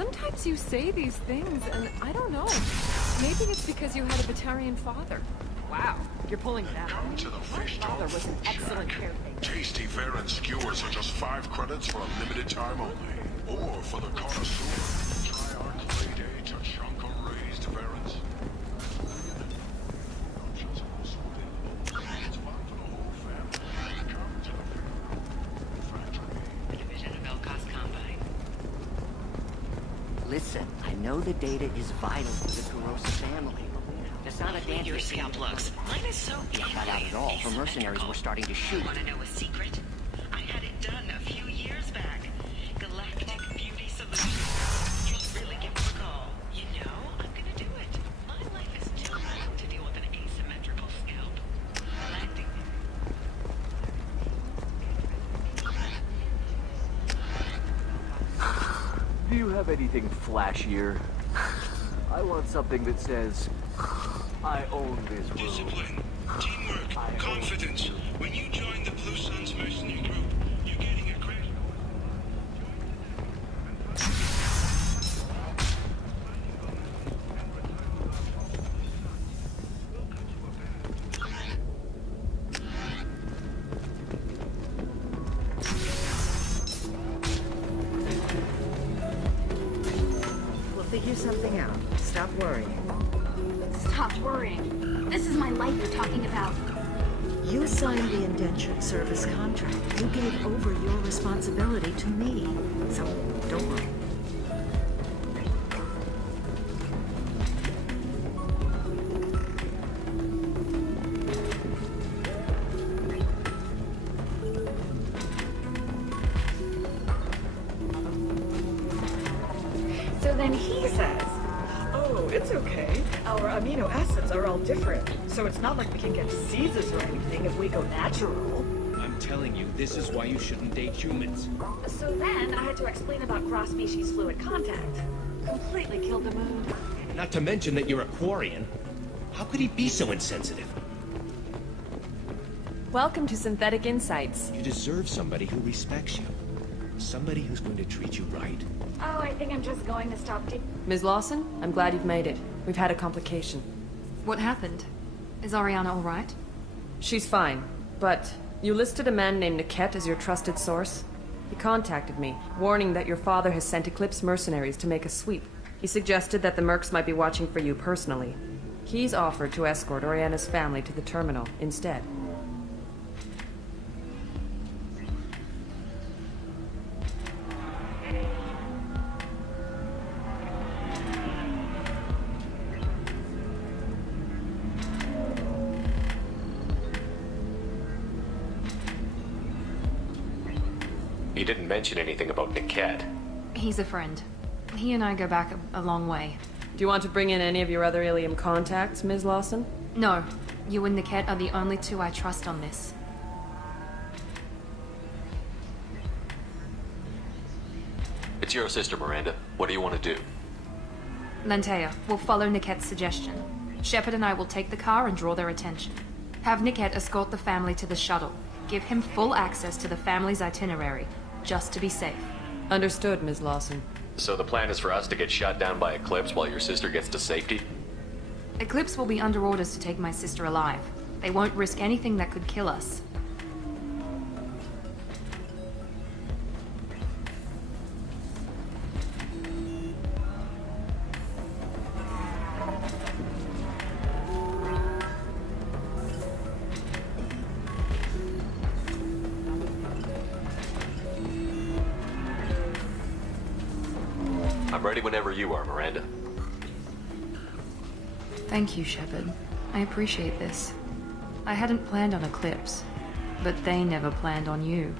Sometimes you say these things, and I don't know. Maybe it's because you had a Batarian father. Wow, you're pulling it out. Come to the fish Father dog was an food excellent shack. caretaker. Tasty fare and skewers are just 5 credits for a limited time only. Or for the connoisseur, try our clay day Tachanka raised varants. Options are also available. It's fun for the whole family. Come to the factory. The division of Elcos Combine. Listen, I know the data is vital to the Kurosa family. Dasana Dan Your scalp looks. Mine is so not cut out at all, for mercenaries were starting to shoot. Want to know a secret? I had it done a few years back. Galactic Beauty Solutions. Just really give them a call. You know, I'm gonna do it. My life is too long to deal with an asymmetrical scalp. Galactic. Do you have anything flashier? I want something that says, I own this room. Discipline, teamwork, confidence. When you join the Blue Suns mercenary group, you're getting a credit. We'll figure something out. Stop worrying. Stop worrying. This is my life you're talking about. You signed the indentured service contract. You gave over your responsibility to me. So, don't worry. So then he says, oh, it's okay. Our amino acids are all different. So it's not like we can get diseases or anything if we go natural. I'm telling you, this is why you shouldn't date humans. So then I had to explain about cross-species fluid contact. Completely killed the mood. Not to mention that you're a Quarian. How could he be so insensitive? Welcome to Synthetic Insights. You deserve somebody who respects you. Somebody who's going to treat you right. Oh, I think I'm just going to stop Ms. Lawson, I'm glad you've made it. We've had a complication. What happened? Is Ariana all right? She's fine, but you listed a man named Niket as your trusted source. He contacted me, warning that your father has sent Eclipse mercenaries to make a sweep. He suggested that the Mercs might be watching for you personally. He's offered to escort Oriana's family to the terminal instead. He didn't mention anything about Niket. He's a friend. He and I go back a long way. Do you want to bring in any of your other Ilium contacts, Ms. Lawson? No. You and Niket are the only two I trust on this. It's your sister, Miranda. What do you want to do? Lantea, we'll follow Niket's suggestion. Shepard and I will take the car and draw their attention. Have Niket escort the family to the shuttle. Give him full access to the family's itinerary, just to be safe. Understood, Ms. Lawson. So the plan is for us to get shot down by Eclipse while your sister gets to safety? Eclipse will be under orders to take my sister alive. They won't risk anything that could kill us. I'm ready whenever you are, Miranda. Thank you, Shepard. I appreciate this. I hadn't planned on Eclipse, but they never planned on you.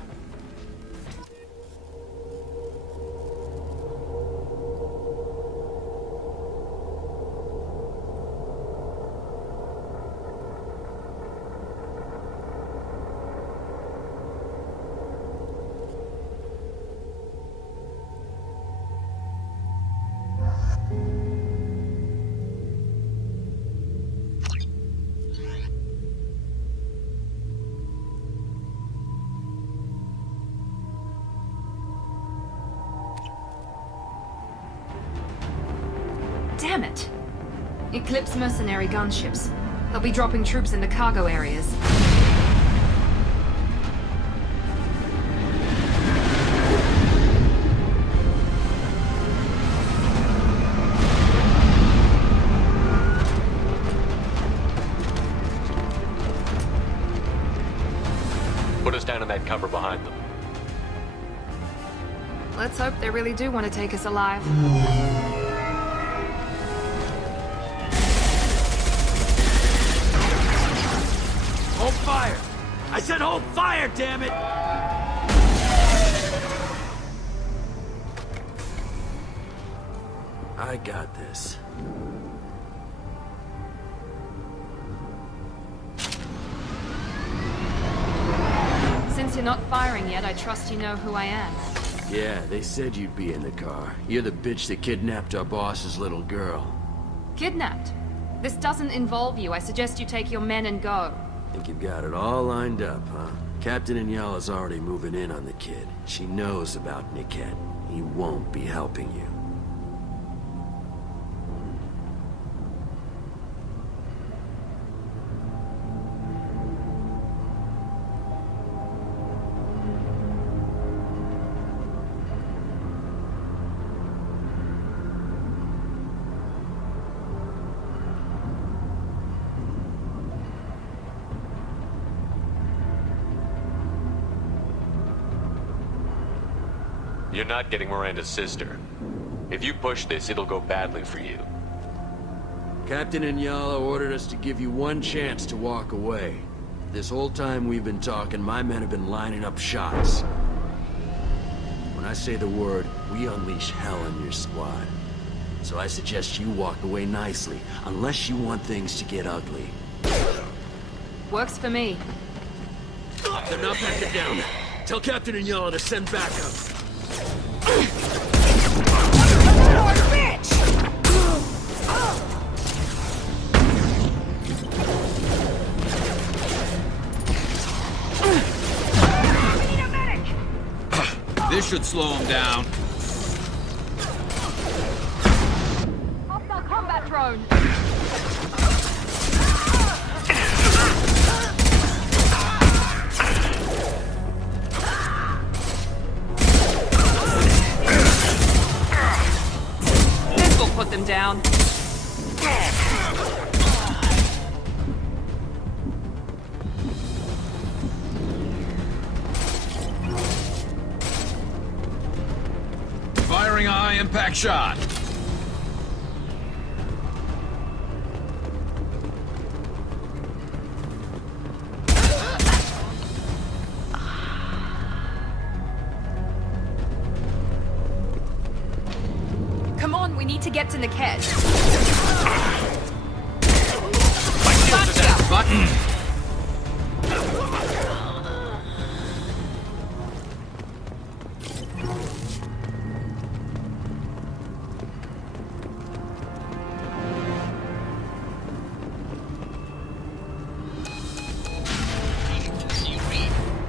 Damn it! Eclipse mercenary gunships. They'll be dropping troops in the cargo areas. Put us down in that cover behind them. Let's hope they really do want to take us alive. Hold fire! I said hold fire, damn it! I got this. Since you're not firing yet, I trust you know who I am. Yeah, they said you'd be in the car. You're the bitch that kidnapped our boss's little girl. Kidnapped? This doesn't involve you. I suggest you take your men and go. Think you've got it all lined up, huh? Captain Inyala's already moving in on the kid. She knows about Niket. He won't be helping you. You're not getting Miranda's sister. If you push this, it'll go badly for you. Captain Inyala ordered us to give you one chance to walk away. This whole time we've been talking, my men have been lining up shots. When I say the word, we unleash hell on your squad. So I suggest you walk away nicely, unless you want things to get ugly. Works for me. They're not backing down. Tell Captain Inyala to send backup. This should slow him down. Hostile combat drone. This will put them down. Firing a high-impact shot. Come on, we need to get to Niket. Button.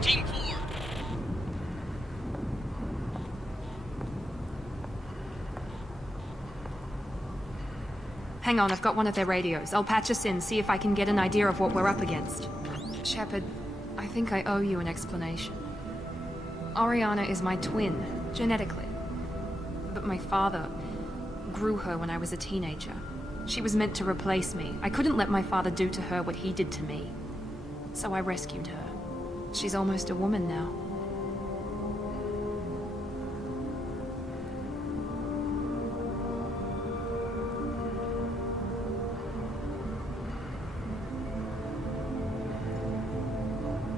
Team 4. Hang on, I've got one of their radios. I'll patch us in, see if I can get an idea of what we're up against. Shepard, I think I owe you an explanation. Oriana is my twin, genetically. But my father grew her when I was a teenager. She was meant to replace me. I couldn't let my father do to her what he did to me. So I rescued her. She's almost a woman now.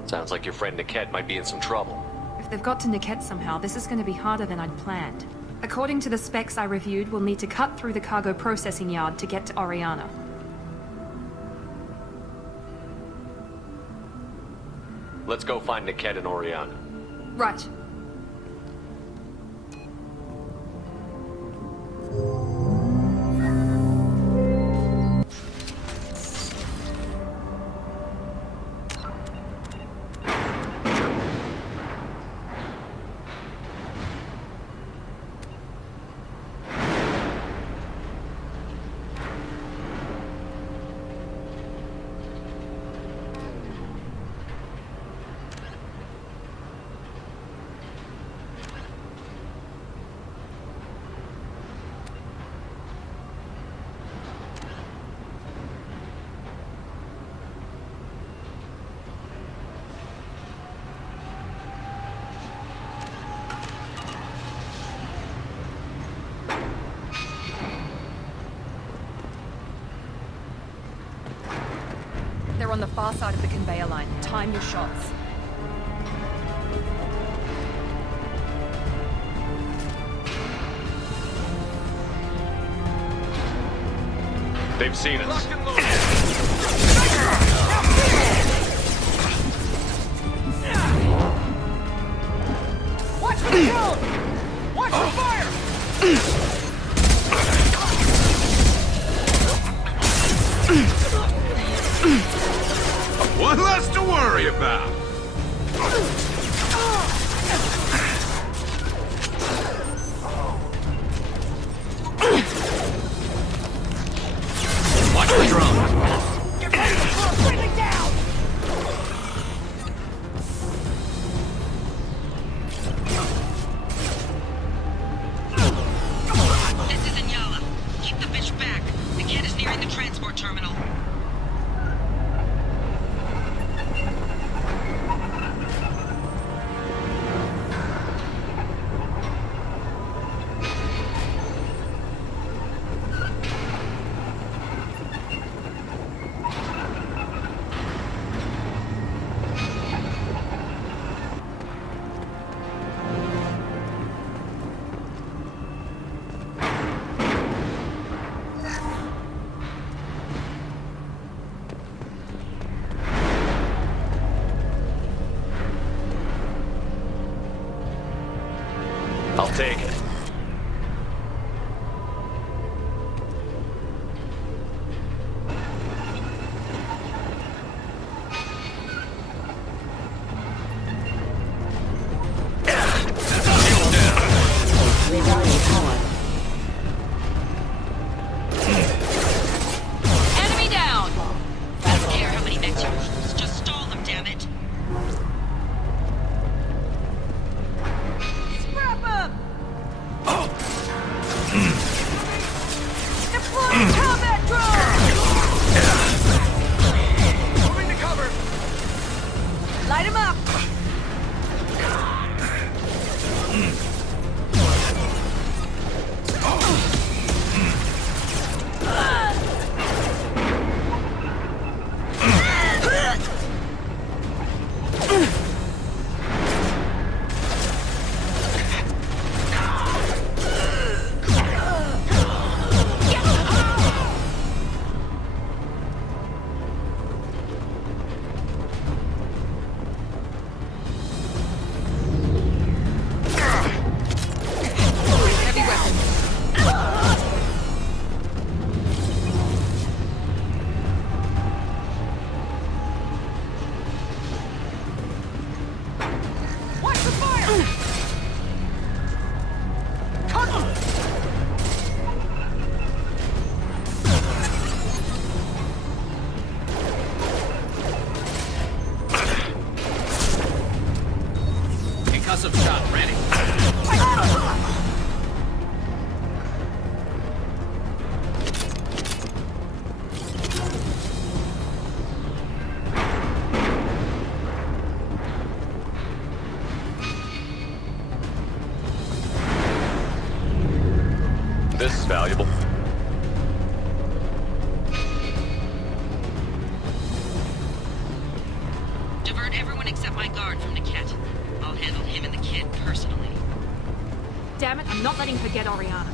Sounds like your friend Niket might be in some trouble. If they've got to Niket somehow, this is going to be harder than I'd planned. According to the specs I reviewed, we'll need to cut through the cargo processing yard to get to Oriana. Let's go find Niket and Oriana. Right. far side of the conveyor line. Time your shots. They've seen us. Watch for the drone! Watch for fire! One less to worry about. Watch the drone. Get ready to throw everything down! This is Inyala. Keep the bitch back. The kid is nearing the transport terminal. I'll take it. Enemy down! I don't care how many mechs you use. Just stall them, damn it. Scrap up! Deploying combat drone! Moving to cover! Light him up! Heavy weapon. Watch the fire! Cover! Concussive shot ready. This is valuable. Divert everyone except my guard from Niket. I'll handle him and the kid personally. Damn it, I'm not letting her get Oriana.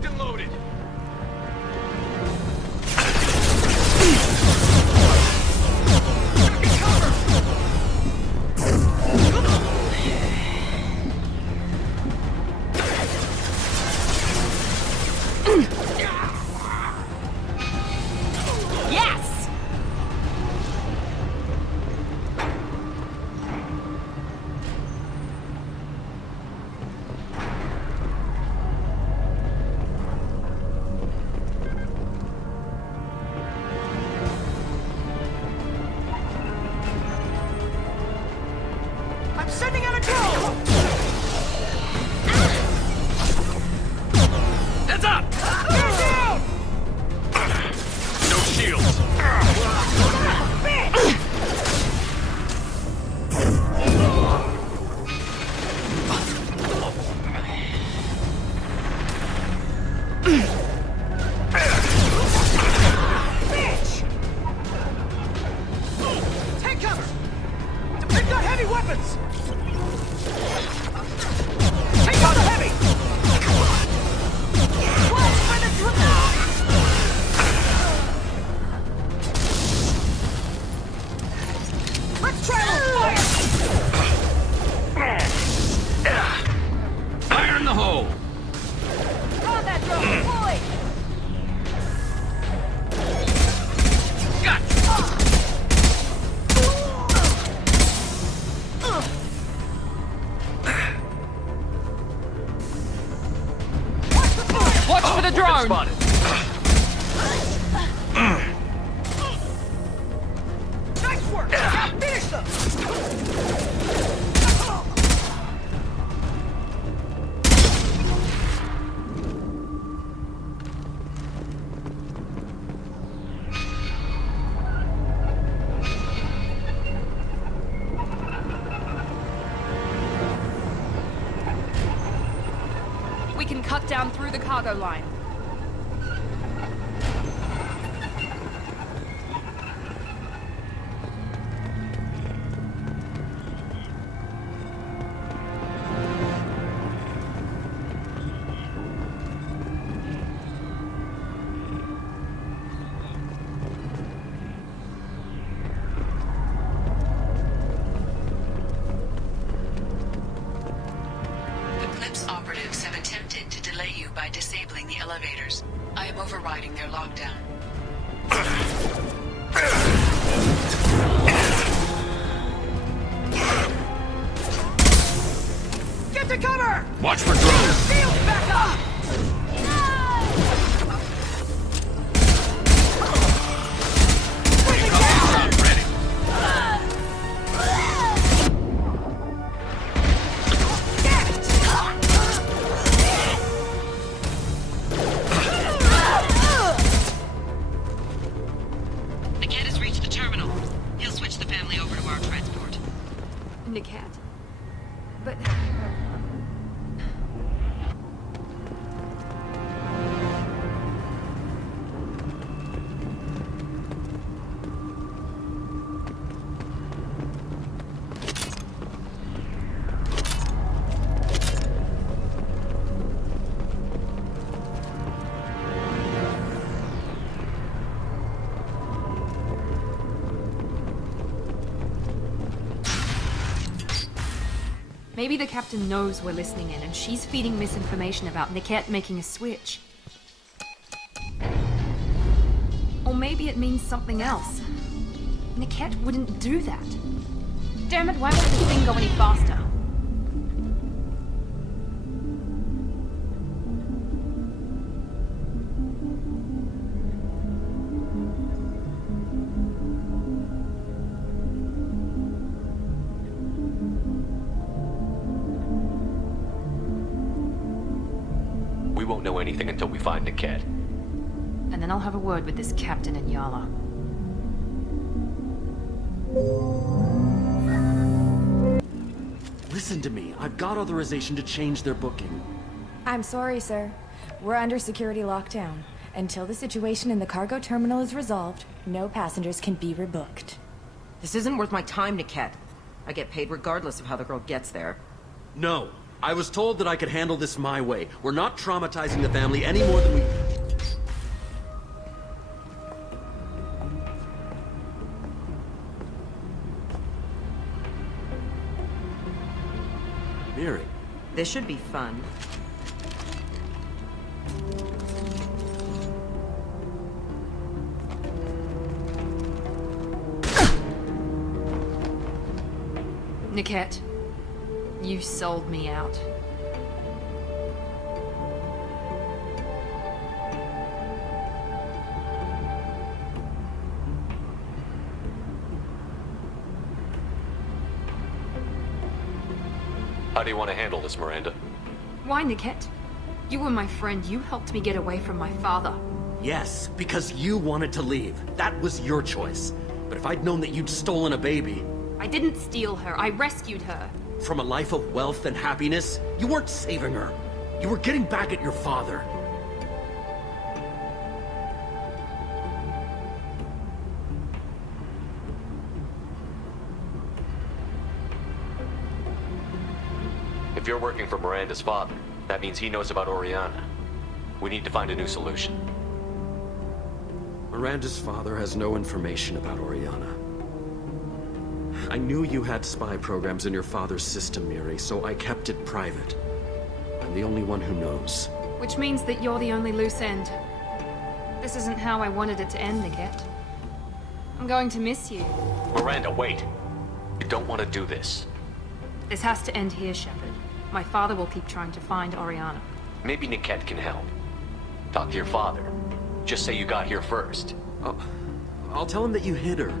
Locked and loaded. Yes! I'm sending out a drone! Heads up! Get down! No shields. Bitch! Take cover! They've got heavy weapons! Take out the heavy! Watch for the drone! Let's try a little fire! Fire in the hole. Combat drone deployed! Gotcha. Watch for the drone! Spotted. Nice work! Now finish them! We can cut down through the cargo line. Eclipse operatives have attempted to delay you by disabling the elevators. I am overriding their lockdown. Get to cover! Watch for drones. Shields back up! Bring it down! Ready. Niket has reached the terminal. He'll switch the family over to our transport. Niket. But... Maybe the captain knows we're listening in and she's feeding misinformation about Niket making a switch. Or maybe it means something else. Niket wouldn't do that. Damn it, why won't this thing go any faster? We won't know anything until we find Niket. And then I'll have a word with this captain in Yala. Listen to me. I've got authorization to change their booking. I'm sorry, sir. We're under security lockdown. Until the situation in the cargo terminal is resolved, no passengers can be rebooked. This isn't worth my time, Niket. I get paid regardless of how the girl gets there. No. I was told that I could handle this my way. We're not traumatizing the family any more than we... Miri. This should be fun. Niket, you sold me out. How do you want to handle this, Miranda? Why, Niket? You were my friend. You helped me get away from my father. Yes, because you wanted to leave. That was your choice. But if I'd known that you'd stolen a baby... I didn't steal her. I rescued her. From a life of wealth and happiness, you weren't saving her. You were getting back at your father. If you're working for Miranda's father, that means he knows about Oriana. We need to find a new solution. Miranda's father has no information about Oriana. I knew you had spy programs in your father's system, Miri, so I kept it private. I'm the only one who knows. Which means that you're the only loose end. This isn't how I wanted it to end, Niket. I'm going to miss you. Miranda, wait! You don't want to do this. This has to end here, Shepard. My father will keep trying to find Oriana. Maybe Niket can help. Talk to your father. Just say you got here first. I'll tell him that you hid her.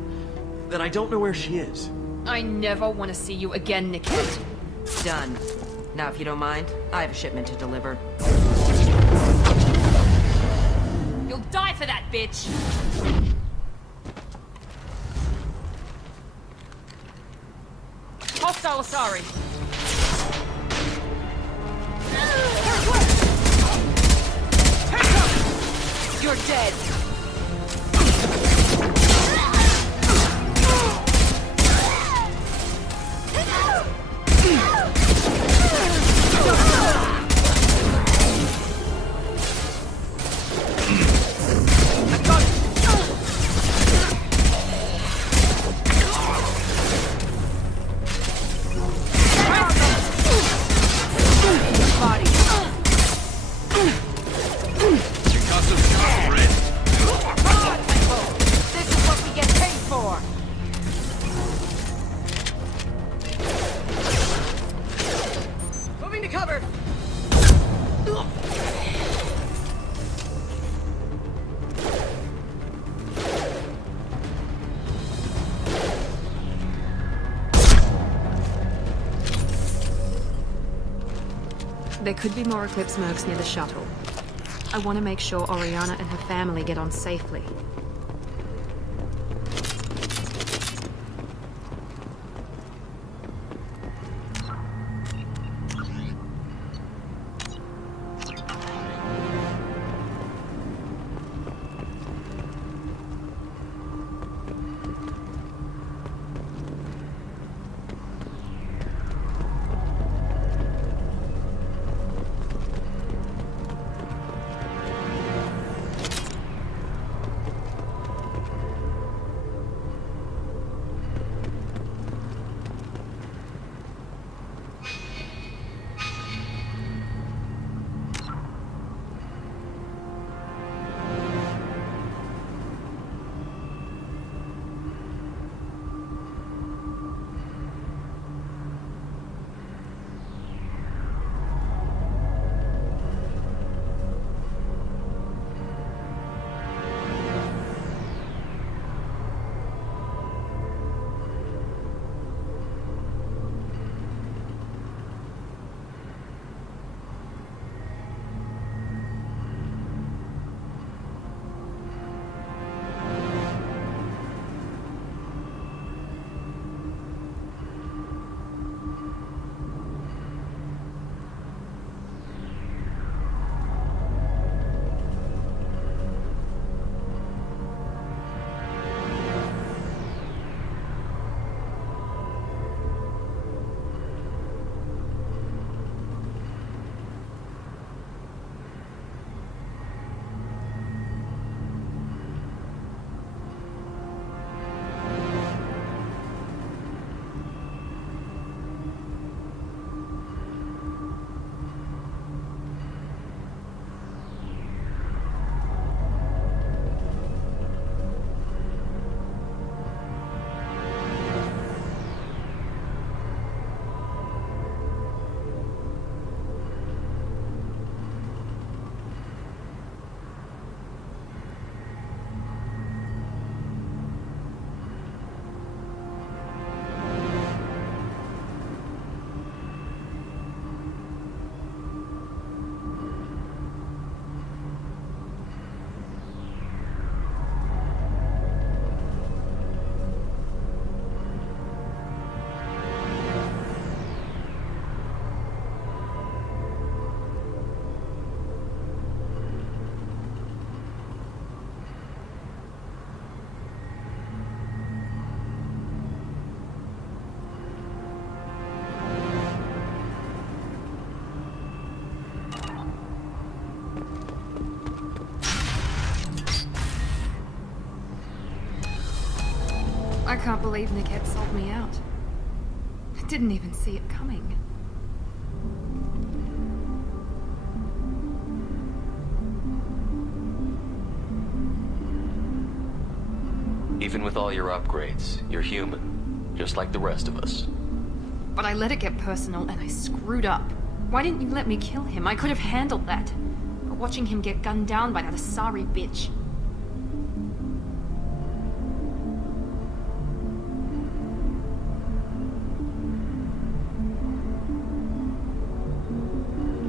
That I don't know where she is. I never want to see you again, Niket. Done. Now, if you don't mind, I have a shipment to deliver. You'll die for that, bitch! Hostile Asari. You're dead! There could be more Eclipse mercs near the shuttle. I want to make sure Oriana and her family get on safely. I can't believe Niket sold me out. I didn't even see it coming. Even with all your upgrades, you're human, just like the rest of us. But I let it get personal and I screwed up. Why didn't you let me kill him? I could have handled that. But watching him get gunned down by that Asari bitch.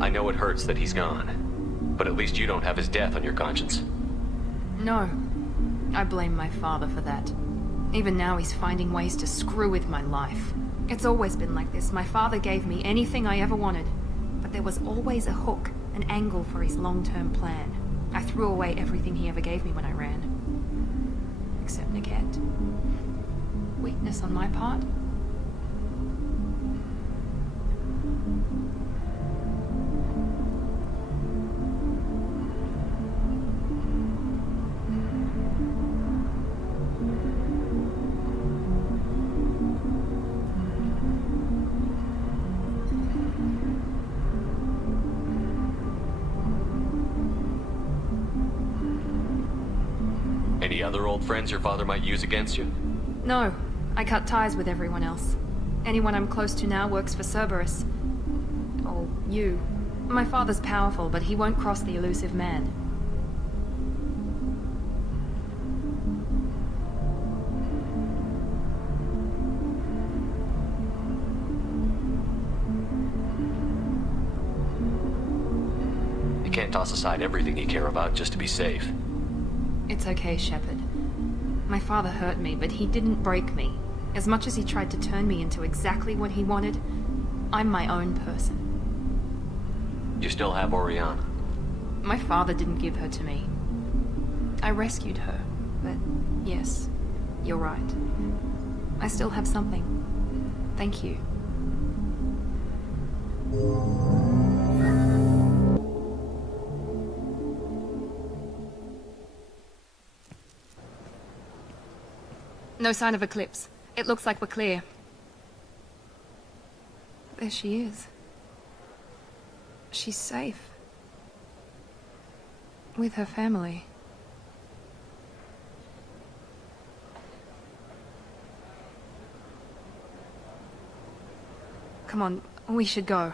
I know it hurts that he's gone, but at least you don't have his death on your conscience. No. I blame my father for that. Even now he's finding ways to screw with my life. It's always been like this. My father gave me anything I ever wanted. But there was always a hook, an angle for his long-term plan. I threw away everything he ever gave me when I ran. Except Niket. Weakness on my part? Any other old friends your father might use against you? No. I cut ties with everyone else. Anyone I'm close to now works for Cerberus. Or you. My father's powerful, but he won't cross the elusive man. You can't toss aside everything you care about just to be safe. It's okay, Shepard. My father hurt me, but he didn't break me. As much as he tried to turn me into exactly what he wanted, I'm my own person. You still have Oriana. My father didn't give her to me. I rescued her, but yes, you're right. I still have something. Thank you. No sign of Eclipse. It looks like we're clear. There she is. She's safe. With her family. Come on, we should go.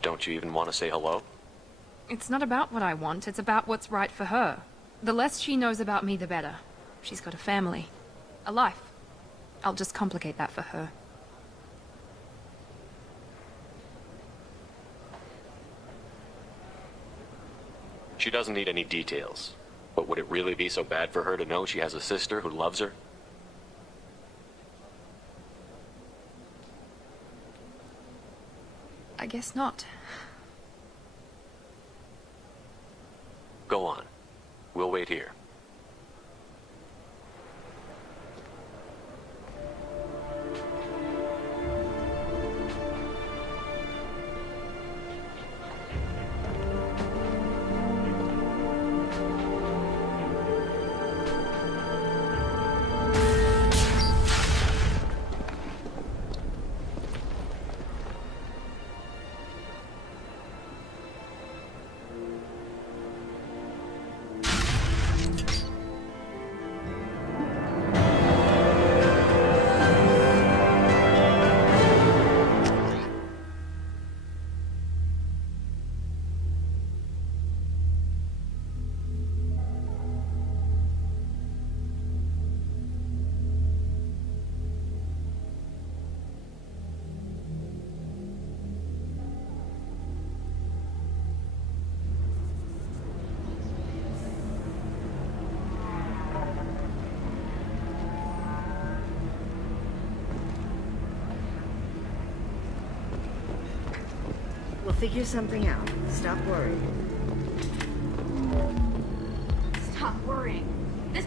Don't you even want to say hello? It's not about what I want, it's about what's right for her. The less she knows about me, the better. She's got a family. A life. I'll just complicate that for her. She doesn't need any details. But would it really be so bad for her to know she has a sister who loves her? I guess not. Go on. We'll wait here. We'll figure something out. Stop worrying. Stop worrying. This...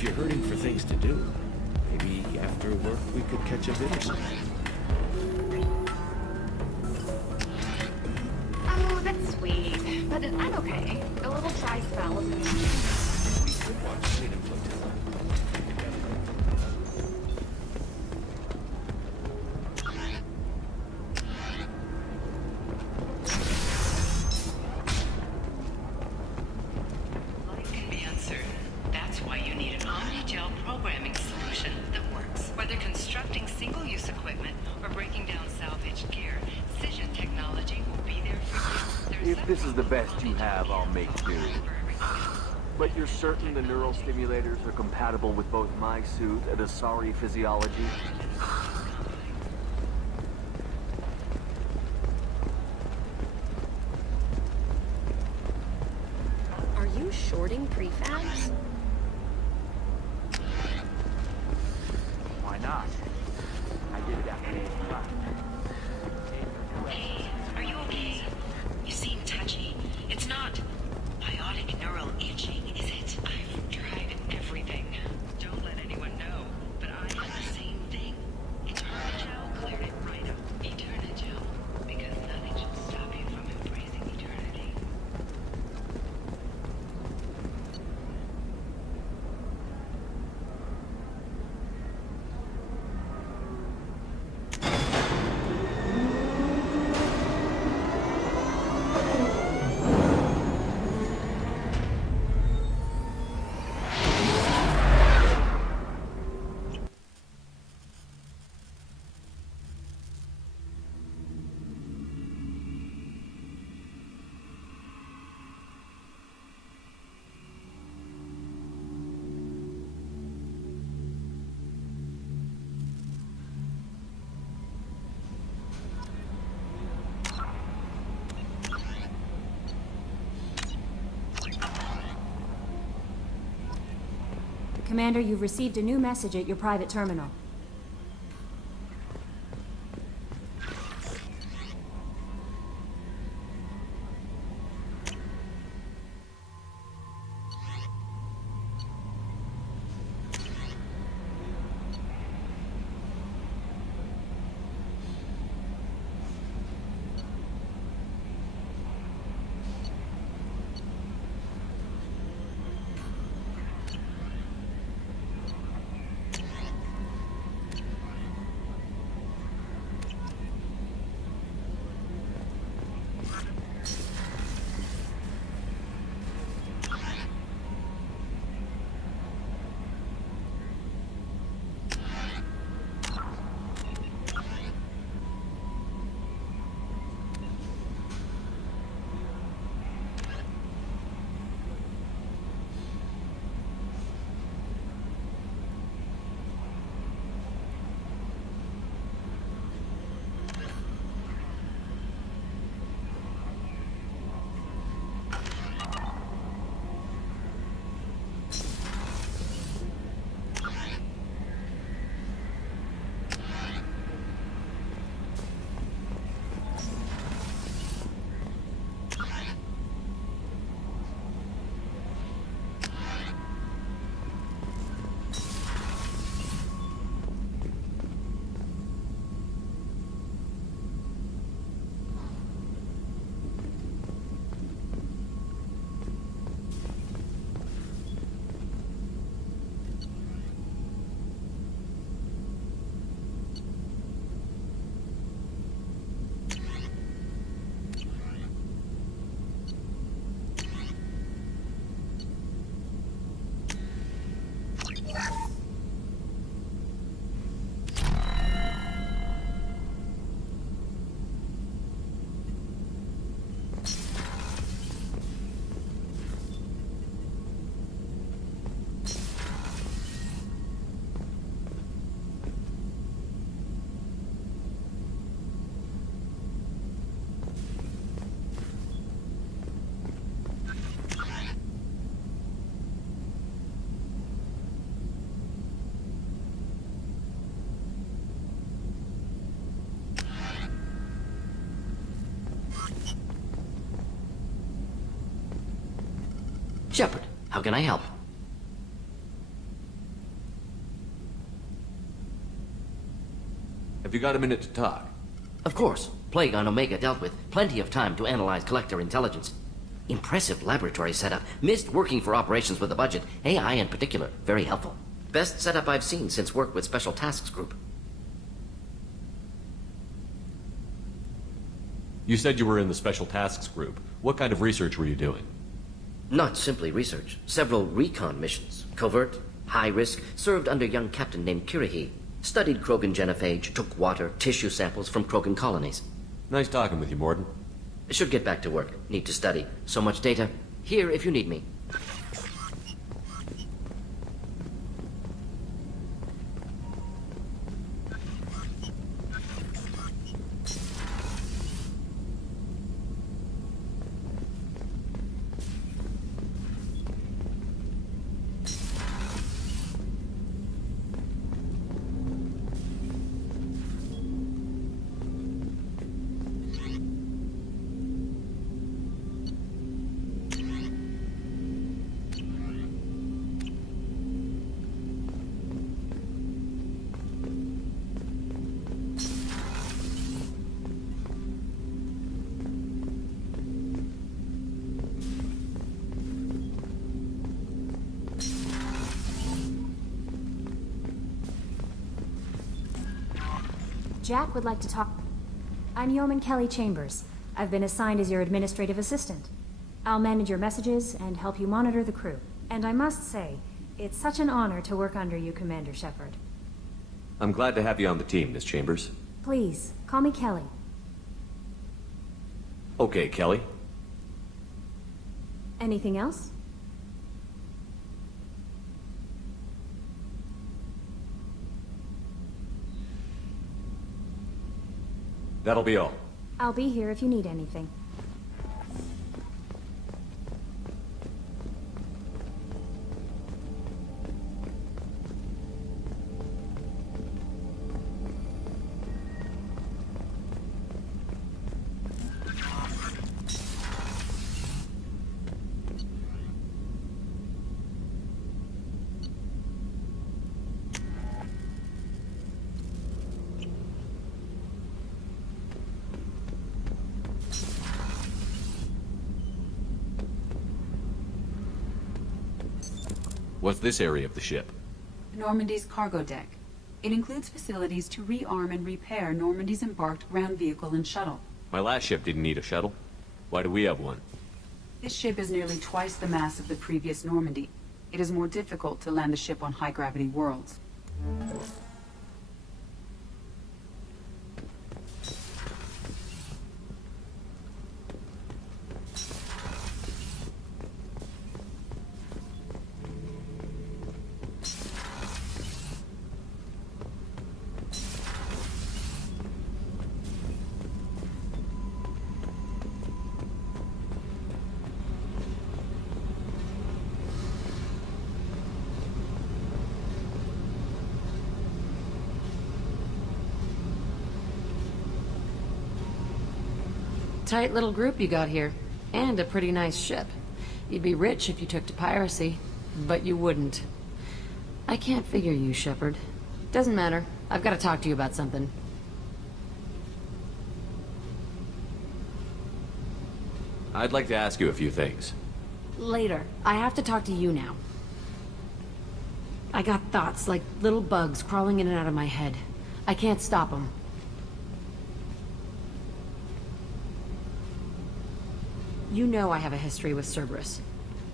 If you're hurting for things to do, maybe after work we could catch a bit or something. Oh, that's sweet. But I'm okay. A little dry spell isn't We could watch Freedom Flotilla. Life can be uncertain. That's why you need an omni-gel programming solution that works. Whether constructing single-use equipment or breaking down salvaged gear, Cision technology will be there for you. If this is the best you have, I'll make do. But you're certain the neural stimulators are compatible with both my suit and Asari physiology? Are you shorting prefabs? Why not? I did it after the class. Hey, are you okay? You seem touchy. It's not biotic neural itching, is it? I've tried everything. Don't let anyone know, but I had the same thing. Eternigel cleared it right up. Eternigel, because nothing should stop you from embracing eternity. Commander, you've received a new message at your private terminal. Shepard, how can I help? Have you got a minute to talk? Of course. Plague on Omega dealt with. Plenty of time to analyze collector intelligence. Impressive laboratory setup. Missed working for operations with a budget. AI in particular. Very helpful. Best setup I've seen since work with Special Tasks Group. You said you were in the Special Tasks Group. What kind of research were you doing? Not simply research. Several recon missions. Covert, high risk, served under a young captain named Kirihi. Studied Krogan genophage, took water, tissue samples from Krogan colonies. Nice talking with you, Morden. Should get back to work. Need to study. So much data. Here if you need me. Jack would like to talk. I'm Yeoman Kelly Chambers. I've been assigned as your administrative assistant. I'll manage your messages and help you monitor the crew. And I must say, it's such an honor to work under you, Commander Shepard. I'm glad to have you on the team, Miss Chambers. Please, call me Kelly. Okay, Kelly. Anything else? That'll be all. I'll be here if you need anything. What's this area of the ship? Normandy's cargo deck. It includes facilities to rearm and repair Normandy's embarked ground vehicle and shuttle. My last ship didn't need a shuttle. Why do we have one? This ship is nearly twice the mass of the previous Normandy. It is more difficult to land the ship on high-gravity worlds. Tight little group you got here. And a pretty nice ship. You'd be rich if you took to piracy, but you wouldn't. I can't figure you, Shepard. Doesn't matter. I've got to talk to you about something. I'd like to ask you a few things. Later. I have to talk to you now. I got thoughts like little bugs crawling in and out of my head. I can't stop them. You know I have a history with Cerberus.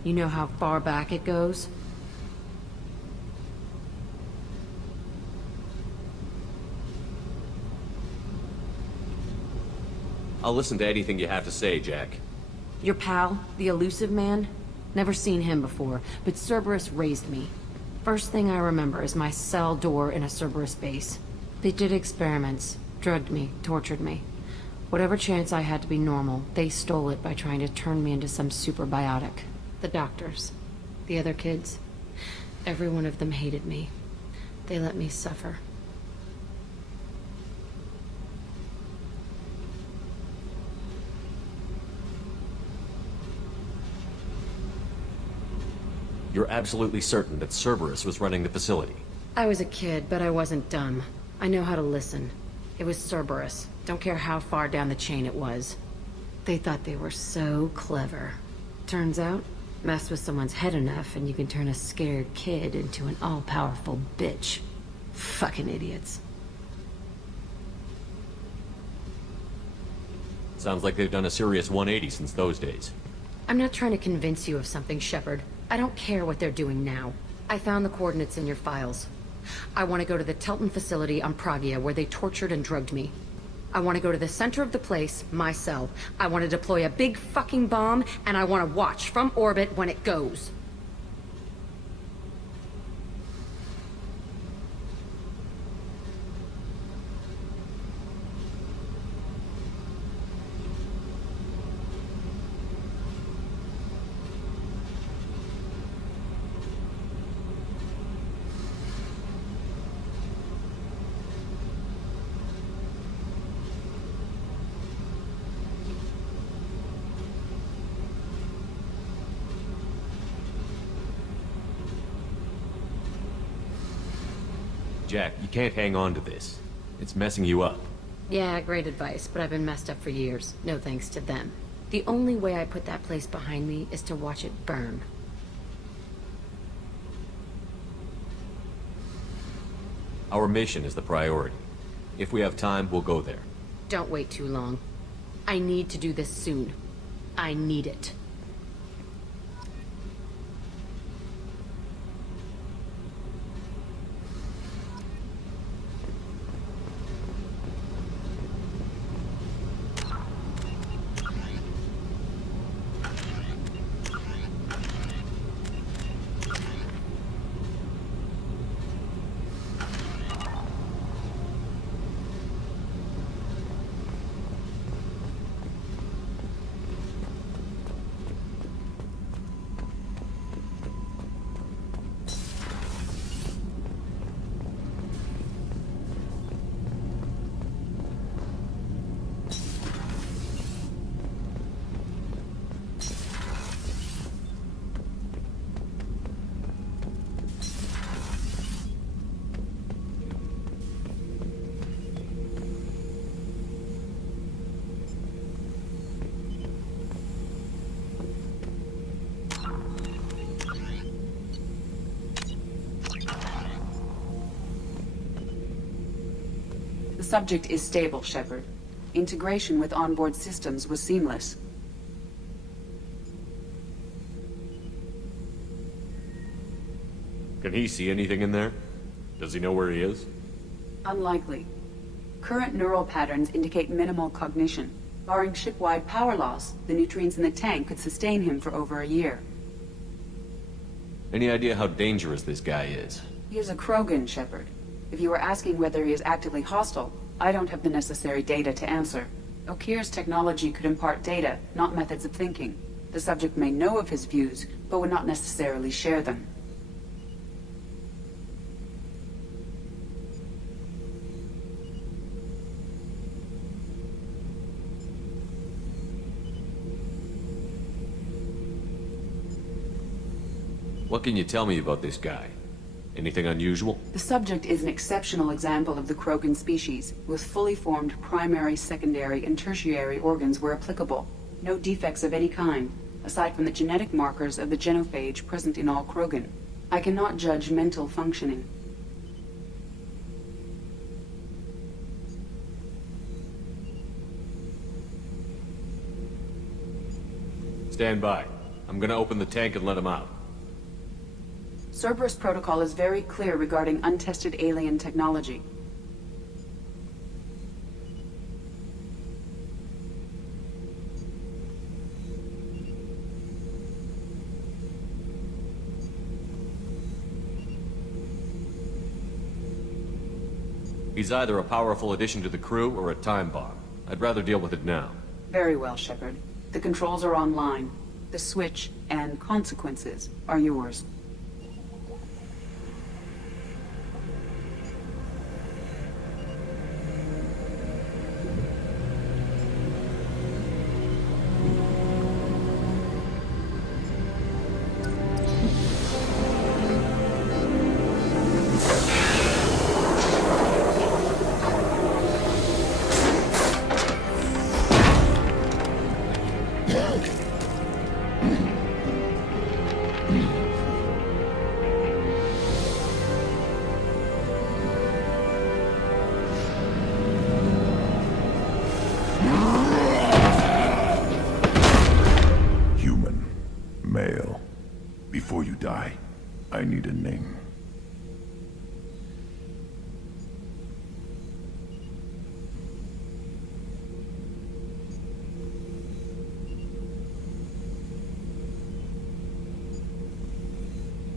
You know how far back it goes? I'll listen to anything you have to say, Jack. Your pal, the elusive man? Never seen him before, but Cerberus raised me. First thing I remember is my cell door in a Cerberus base. They did experiments, drugged me, tortured me. Whatever chance I had to be normal, they stole it by trying to turn me into some superbiotic. The doctors, the other kids, every one of them hated me. They let me suffer. You're absolutely certain that Cerberus was running the facility? I was a kid, but I wasn't dumb. I know how to listen. It was Cerberus. Don't care how far down the chain it was. They thought they were so clever. Turns out, mess with someone's head enough and you can turn a scared kid into an all-powerful bitch. Fucking idiots. Sounds like they've done a serious 180 since those days. I'm not trying to convince you of something, Shepard. I don't care what they're doing now. I found the coordinates in your files. I want to go to the Telton facility on Pragia where they tortured and drugged me. I want to go to the center of the place, my cell. I want to deploy a big fucking bomb, and I want to watch from orbit when it goes. Jack, you can't hang on to this. It's messing you up. Yeah, great advice, but I've been messed up for years. No thanks to them. The only way I put that place behind me is to watch it burn. Our mission is the priority. If we have time, we'll go there. Don't wait too long. I need to do this soon. I need it. The subject is stable, Shepard. Integration with onboard systems was seamless. Can he see anything in there? Does he know where he is? Unlikely. Current neural patterns indicate minimal cognition. Barring ship-wide power loss, the nutrients in the tank could sustain him for over a year. Any idea how dangerous this guy is? He is a Krogan, Shepard. If you were asking whether he is actively hostile, I don't have the necessary data to answer. Okir's technology could impart data, not methods of thinking. The subject may know of his views, but would not necessarily share them. What can you tell me about this guy? Anything unusual? The subject is an exceptional example of the Krogan species, with fully formed primary, secondary, and tertiary organs where applicable. No defects of any kind, aside from the genetic markers of the genophage present in all Krogan. I cannot judge mental functioning. Stand by. I'm gonna open the tank and let him out. Cerberus protocol is very clear regarding untested alien technology. He's either a powerful addition to the crew or a time bomb. I'd rather deal with it now. Very well, Shepard. The controls are online. The switch and consequences are yours. I need a name.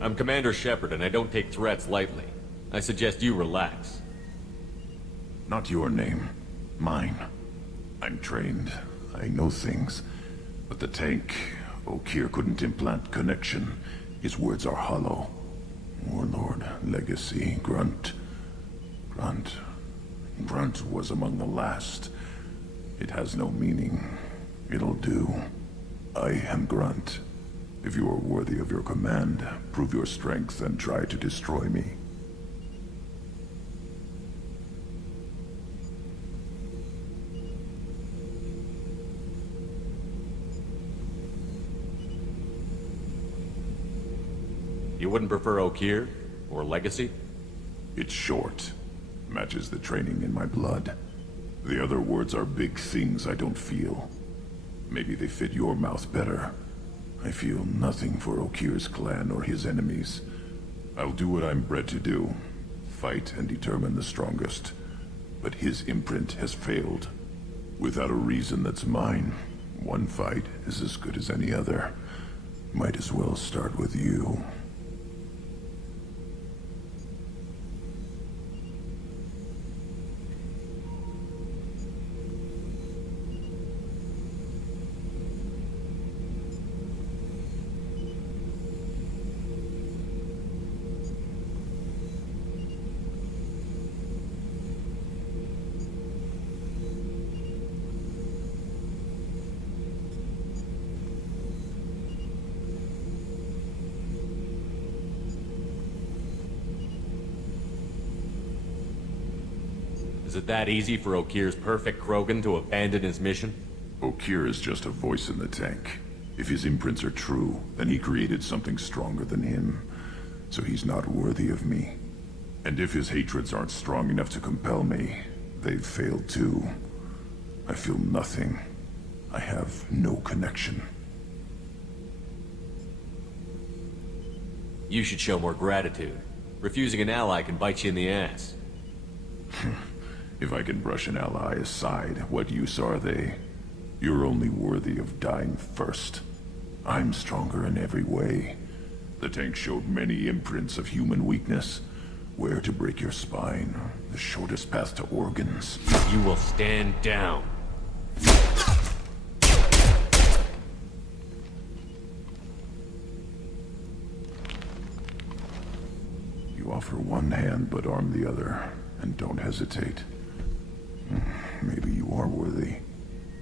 I'm Commander Shepard, and I don't take threats lightly. I suggest you relax. Not your name. Mine. I'm trained. I know things. But the tank, Okeer couldn't implant connection. His words are hollow. Warlord, Legacy, Grunt. Grunt was among the last. It has no meaning. It'll do. I am Grunt. If you are worthy of your command, prove your strength and try to destroy me. You wouldn't prefer Okeer? Or Legacy? It's short. Matches the training in my blood. The other words are big things I don't feel. Maybe they fit your mouth better. I feel nothing for Okeer's clan or his enemies. I'll do what I'm bred to do. Fight and determine the strongest. But his imprint has failed. Without a reason that's mine, one fight is as good as any other. Might as well start with you. Is it that easy for Okeer's perfect Krogan to abandon his mission? Okeer is just a voice in the tank. If his imprints are true, then he created something stronger than him. So he's not worthy of me. And if his hatreds aren't strong enough to compel me, they've failed too. I feel nothing. I have no connection. You should show more gratitude. Refusing an ally can bite you in the ass. If I can brush an ally aside, what use are they? You're only worthy of dying first. I'm stronger in every way. The tank showed many imprints of human weakness. Where to break your spine, the shortest path to organs. You will stand down. You offer one hand but arm the other, and don't hesitate. Maybe you are worthy.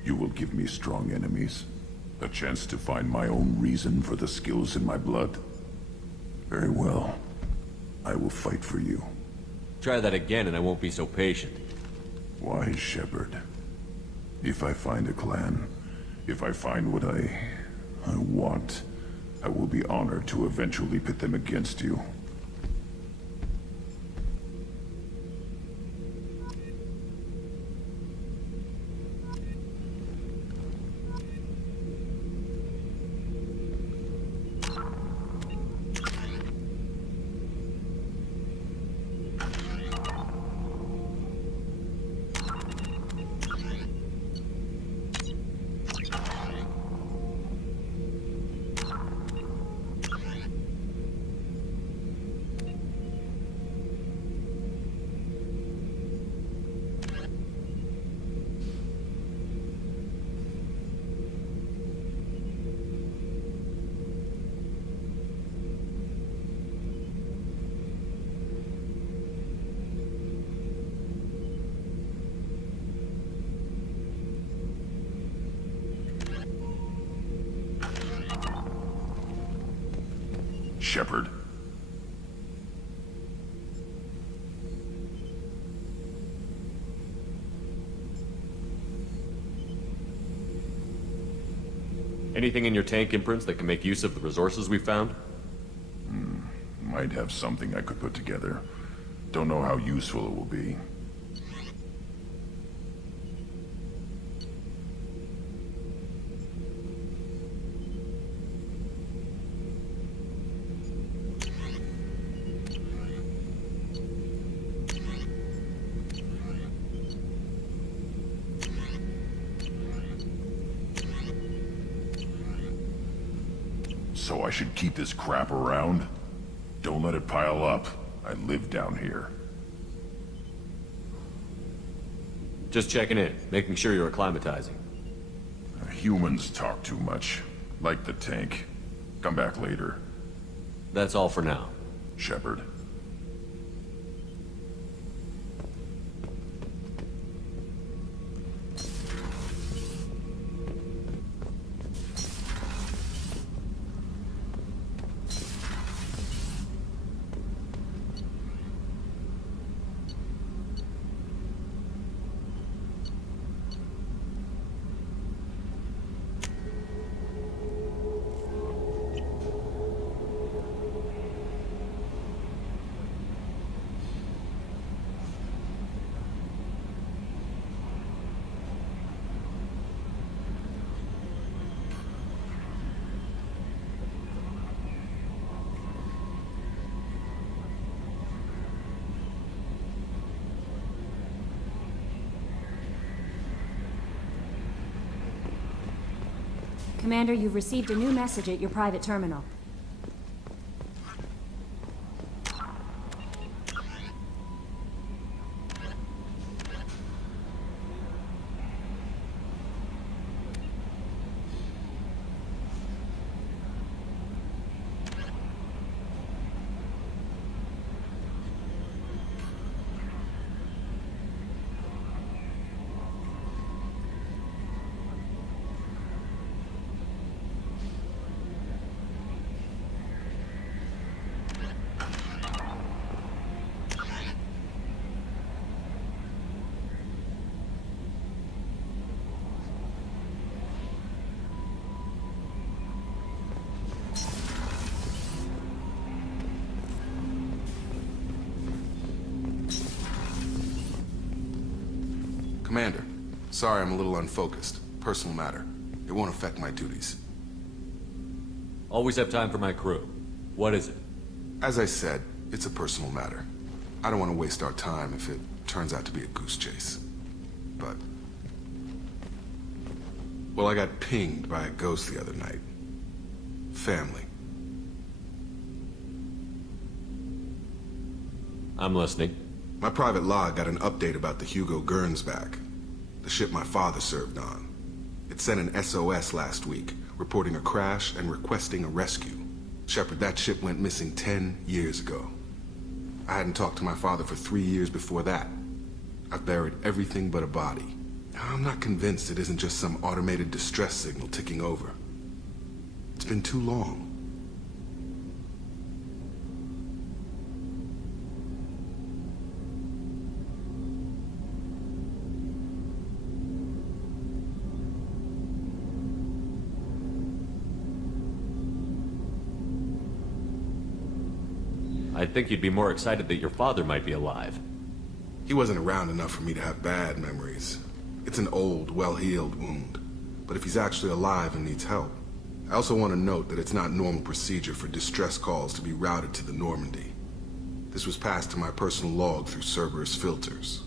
You will give me strong enemies. A chance to find my own reason for the skills in my blood. Very well. I will fight for you. Try that again and I won't be so patient. Why, Shepard? If I find a clan, if I find what I want, I will be honored to eventually pit them against you. Shepard. Anything in your tank imprints that can make use of the resources we found? Might have something I could put together. Don't know how useful it will be. So I should keep this crap around? Don't let it pile up. I live down here. Just checking in, making sure you're acclimatizing. Humans talk too much. Like the tank. Come back later. That's all for now. Shepard. Commander, you've received a new message at your private terminal. Commander, sorry I'm a little unfocused. Personal matter. It won't affect my duties. Always have time for my crew. What is it? As I said, it's a personal matter. I don't want to waste our time if it turns out to be a goose chase. But... well, I got pinged by a ghost the other night. Family. I'm listening. My private log got an update about the Hugo Gernsback, the ship my father served on. It sent an SOS last week, reporting a crash and requesting a rescue. Shepard, that ship went missing 10 years ago. I hadn't talked to my father for 3 years before that. I've buried everything but a body. I'm not convinced it isn't just some automated distress signal ticking over. It's been too long. I think you'd be more excited that your father might be alive. He wasn't around enough for me to have bad memories. It's an old, well-healed wound. But if he's actually alive and needs help... I also want to note that it's not normal procedure for distress calls to be routed to the Normandy. This was passed to my personal log through Cerberus filters.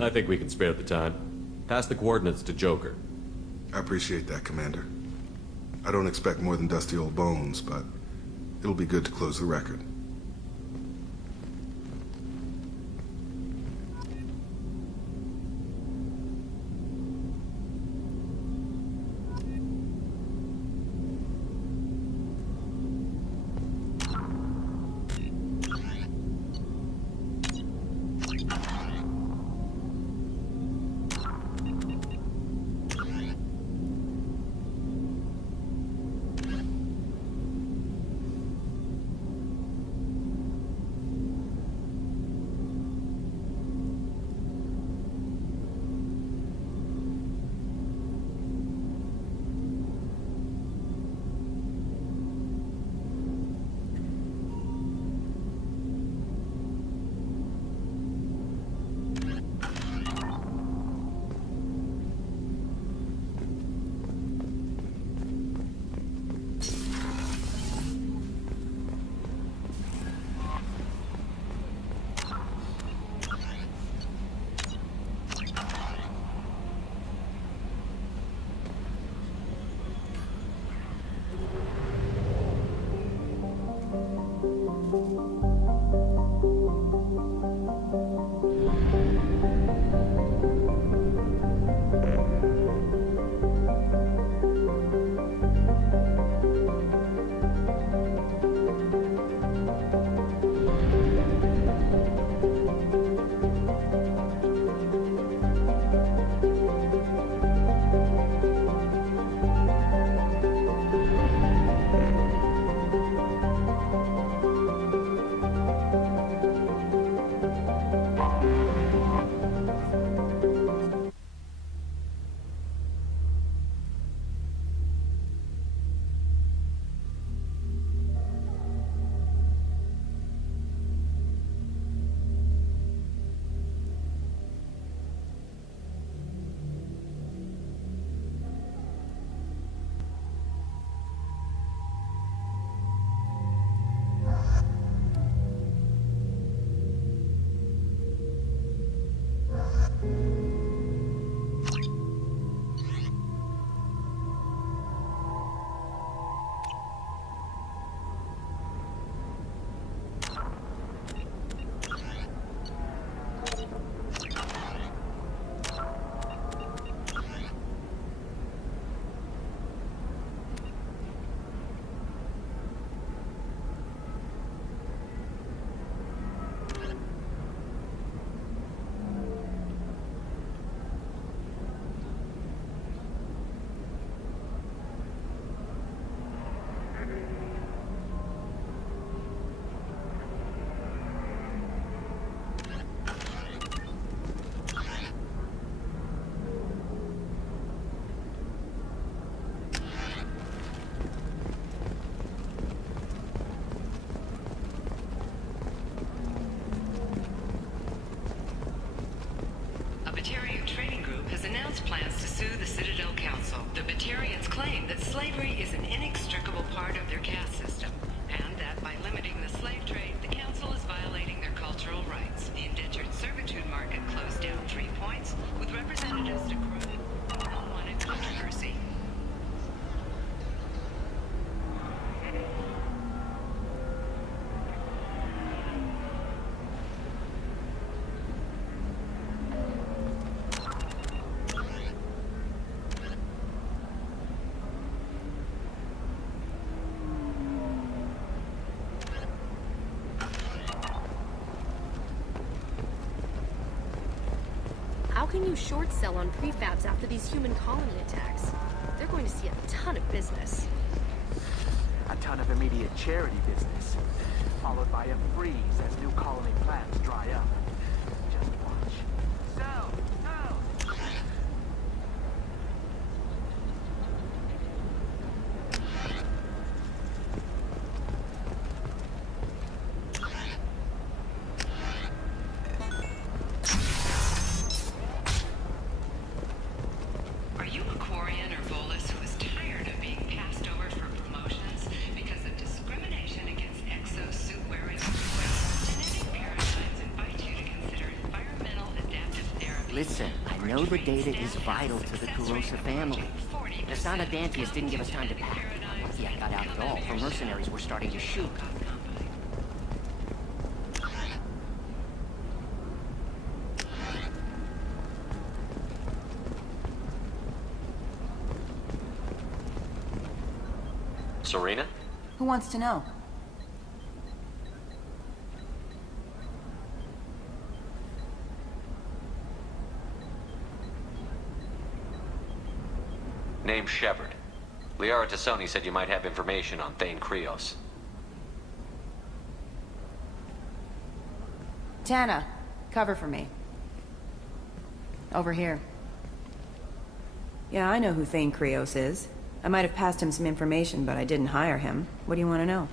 I think we can spare the time. Pass the coordinates to Joker. I appreciate that, Commander. I don't expect more than dusty old bones, but it'll be good to close the record. their caste system, and that by limiting the slave trade, the council is violating their cultural rights. The indentured servitude market closed down 3 points, with representatives to groom unwanted controversy. How can you short sell on prefabs after these human colony attacks? They're going to see a ton of business. A ton of immediate charity business, followed by a freeze as new colony plans dry up. Just watch. Sell! Sell! Are you a Quarian or Volus who is tired of being passed over for promotions because of discrimination against exosuit-wearing genetic paradigms invite you to consider environmental adaptive therapy? Listen, I know the data is vital to the Kurosa family. Nasana Dantius didn't give us time to pack. Yeah, got out at all, for mercenaries were starting to shoot. Serena? Who wants to know? Name Shepard. Liara Tassoni said you might have information on Thane Krios. Tana, cover for me. Over here. Yeah, I know who Thane Krios is. I might have passed him some information, but I didn't hire him. What do you want to know?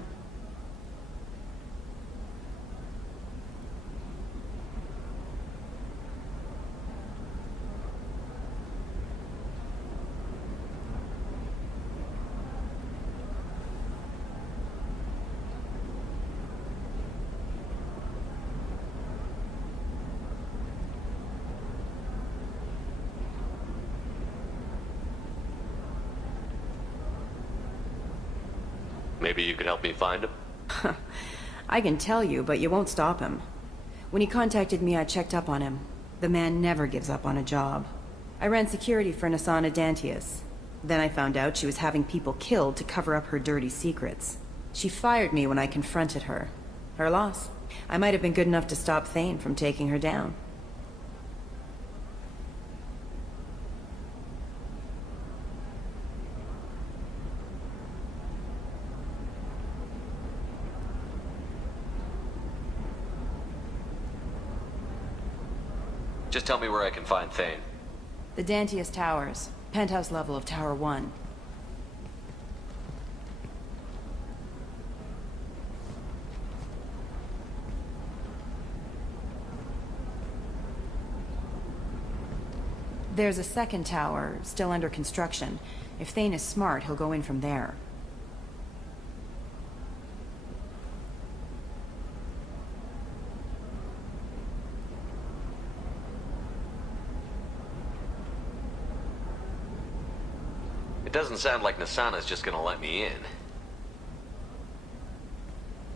Maybe you could help me find him? I can tell you, but you won't stop him. When he contacted me, I checked up on him. The man never gives up on a job. I ran security for Nasana Dantius. Then I found out she was having people killed to cover up her dirty secrets. She fired me when I confronted her. Her loss. I might have been good enough to stop Thane from taking her down. Just tell me where I can find Thane. The Dantius Towers. Penthouse level of Tower 1. There's a second tower, still under construction. If Thane is smart, he'll go in from there. It doesn't sound like Nasana's just gonna let me in.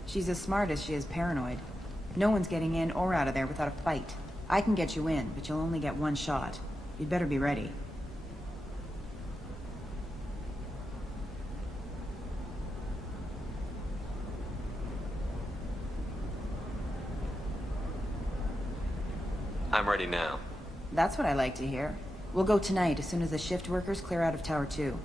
She's as smart as she is paranoid. No one's getting in or out of there without a fight. I can get you in, but you'll only get one shot. You'd better be ready. I'm ready now. That's what I like to hear. We'll go tonight as soon as the shift workers clear out of Tower 2.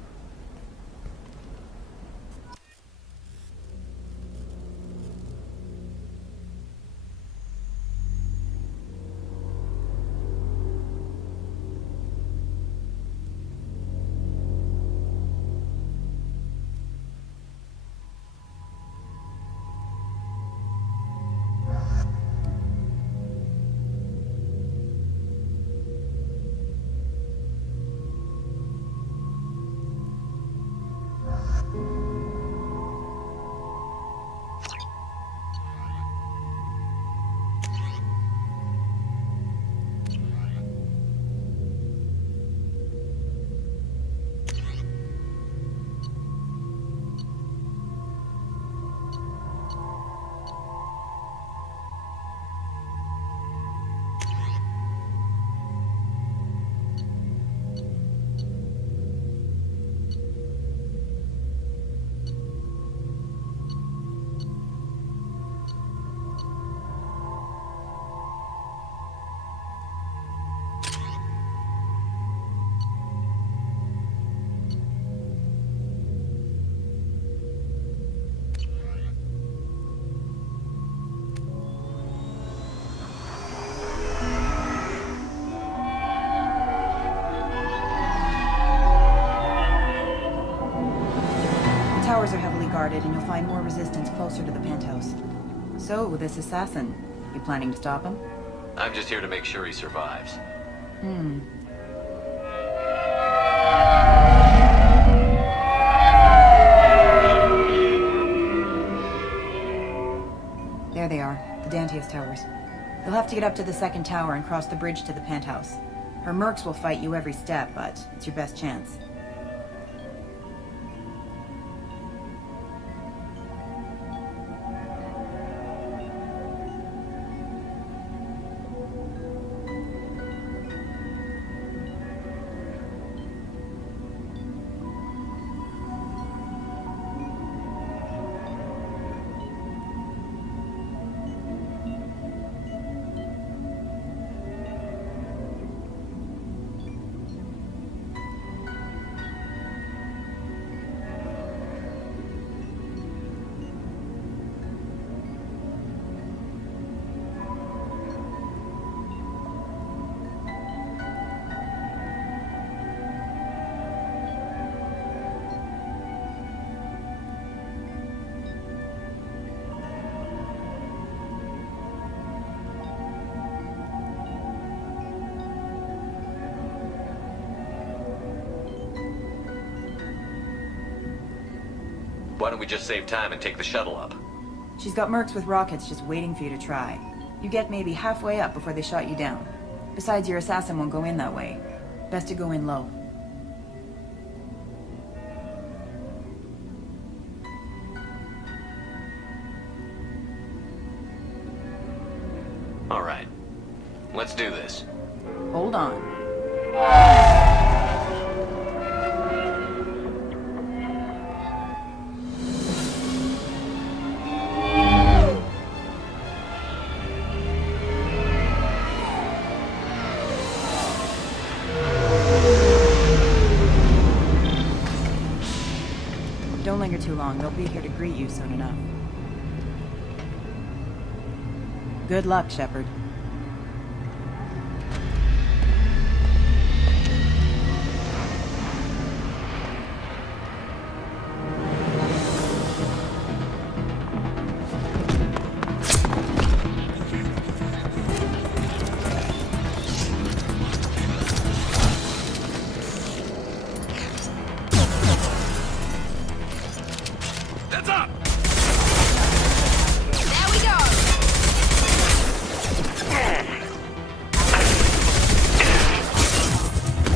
towers are heavily guarded, and you'll find more resistance closer to the penthouse. So, this assassin, you planning to stop him? I'm just here to make sure he survives. There they are, the Dantius towers. You'll have to get up to the second tower and cross the bridge to the penthouse. Her mercs will fight you every step, but it's your best chance. Why don't we just save time and take the shuttle up? She's got mercs with rockets just waiting for you to try. You get maybe halfway up before they shot you down. Besides, your assassin won't go in that way. Best to go in low. All right. Let's do this. Hold on. Don't linger too long. They'll be here to greet you soon enough. Good luck, Shepard. That's up! There we go!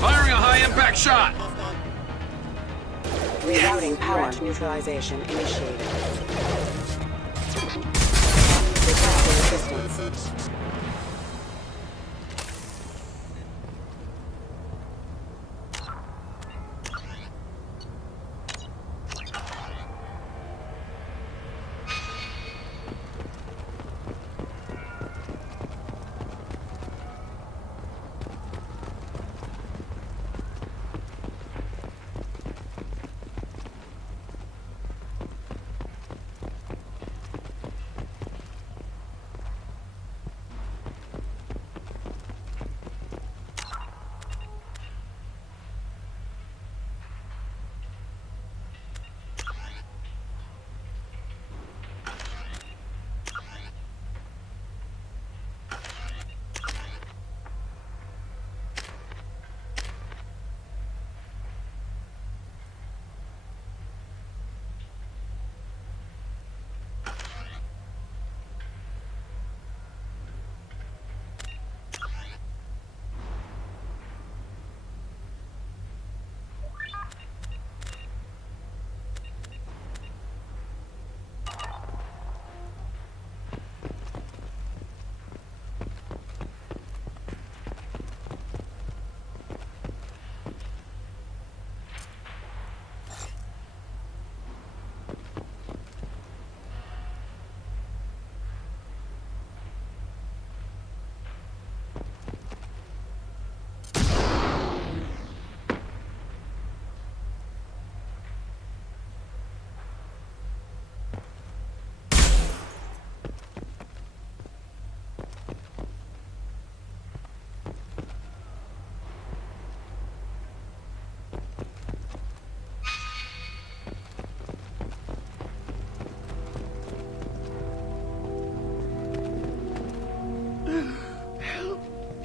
Firing a high-impact shot! Rerouting power neutralization initiated. Requesting assistance.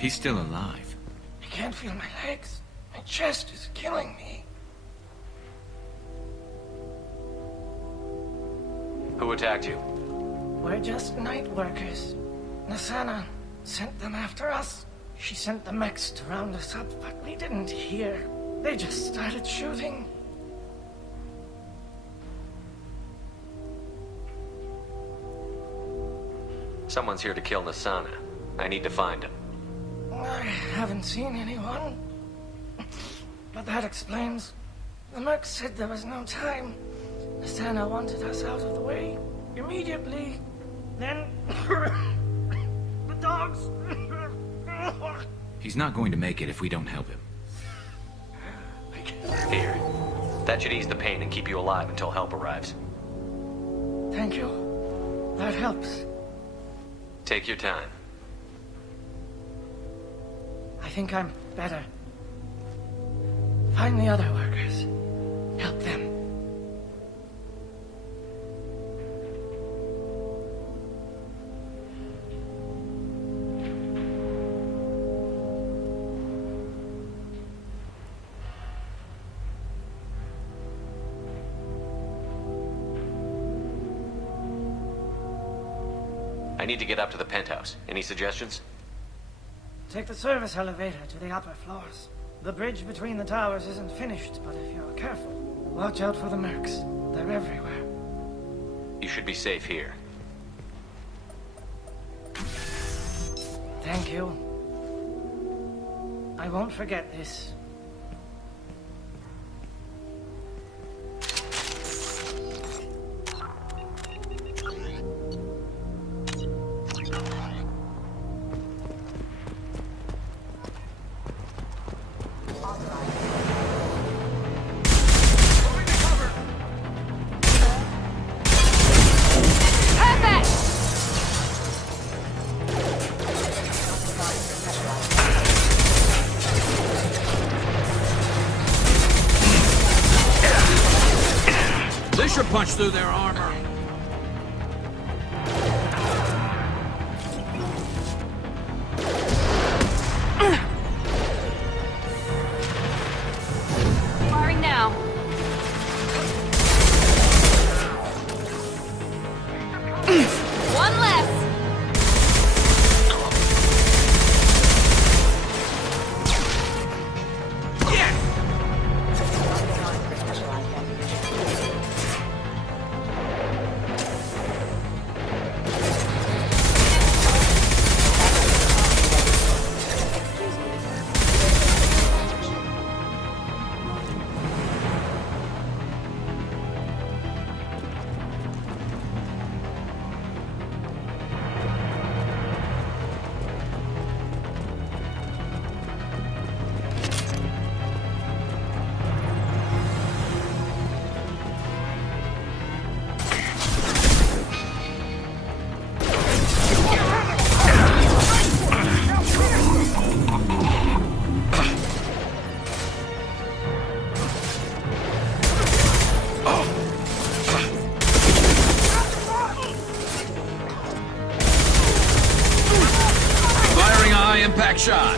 He's still alive. I can't feel my legs. My chest is killing me. Who attacked you? We're just night workers. Nasana sent them after us. She sent the mechs to round us up, but we didn't hear. They just started shooting. Someone's here to kill Nasana. I need to find him. I haven't seen anyone. But that explains. The merc said there was no time. Nasana wanted us out of the way. Immediately. Then... the dogs... He's not going to make it if we don't help him. Here. That should ease the pain and keep you alive until help arrives. Thank you. That helps. Take your time. I think I'm better. Find the other workers. Help them. I need to get up to the penthouse. Any suggestions? Take the service elevator to the upper floors. The bridge between the towers isn't finished, but if you're careful, watch out for the mercs. They're everywhere. You should be safe here. Thank you. I won't forget this. This should punch through their armor. Firing now. One less. Impact shot.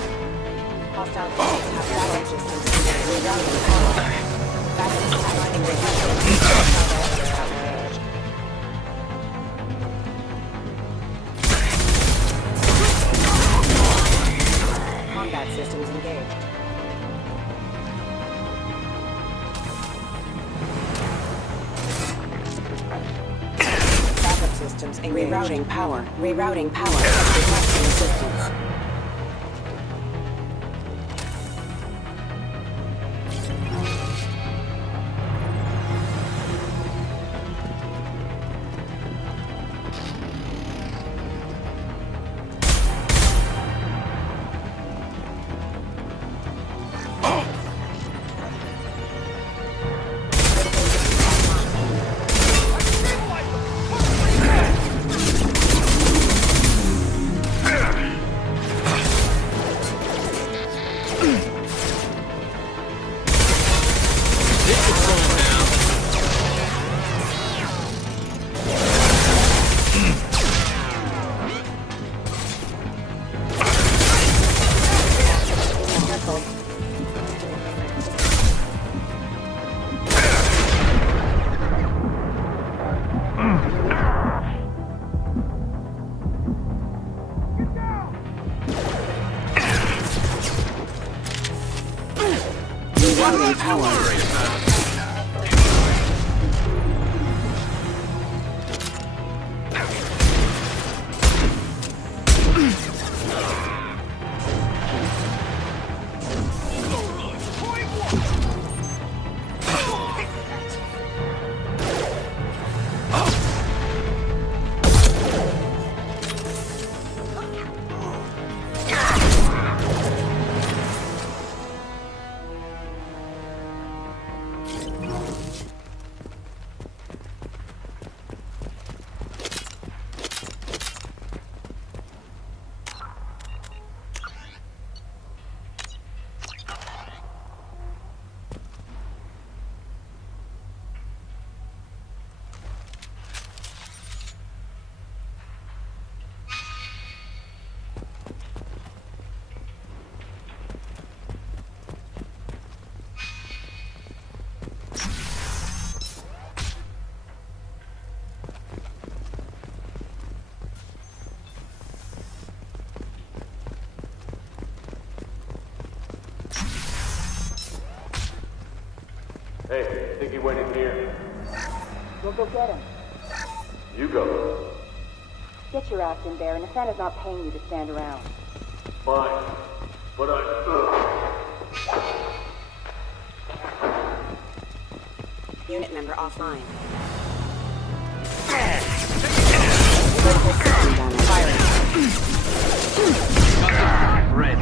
Combat systems engaged. Backup systems engaged. Rerouting power. Rerouting power. Requesting assistance. think he went in here? We'll go get him. You go. Get your ass in there, and Nathana's not paying you to stand around. Fine. But Unit member offline. Red.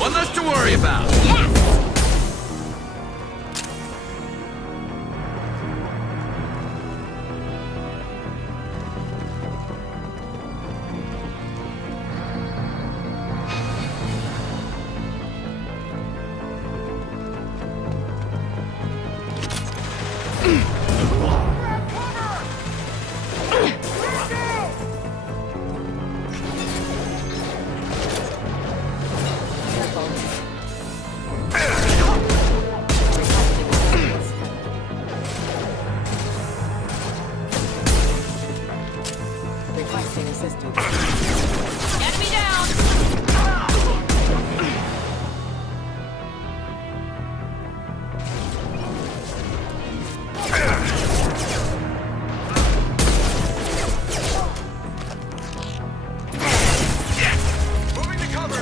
One less to worry about. Requesting assistance. Enemy down! Moving to cover.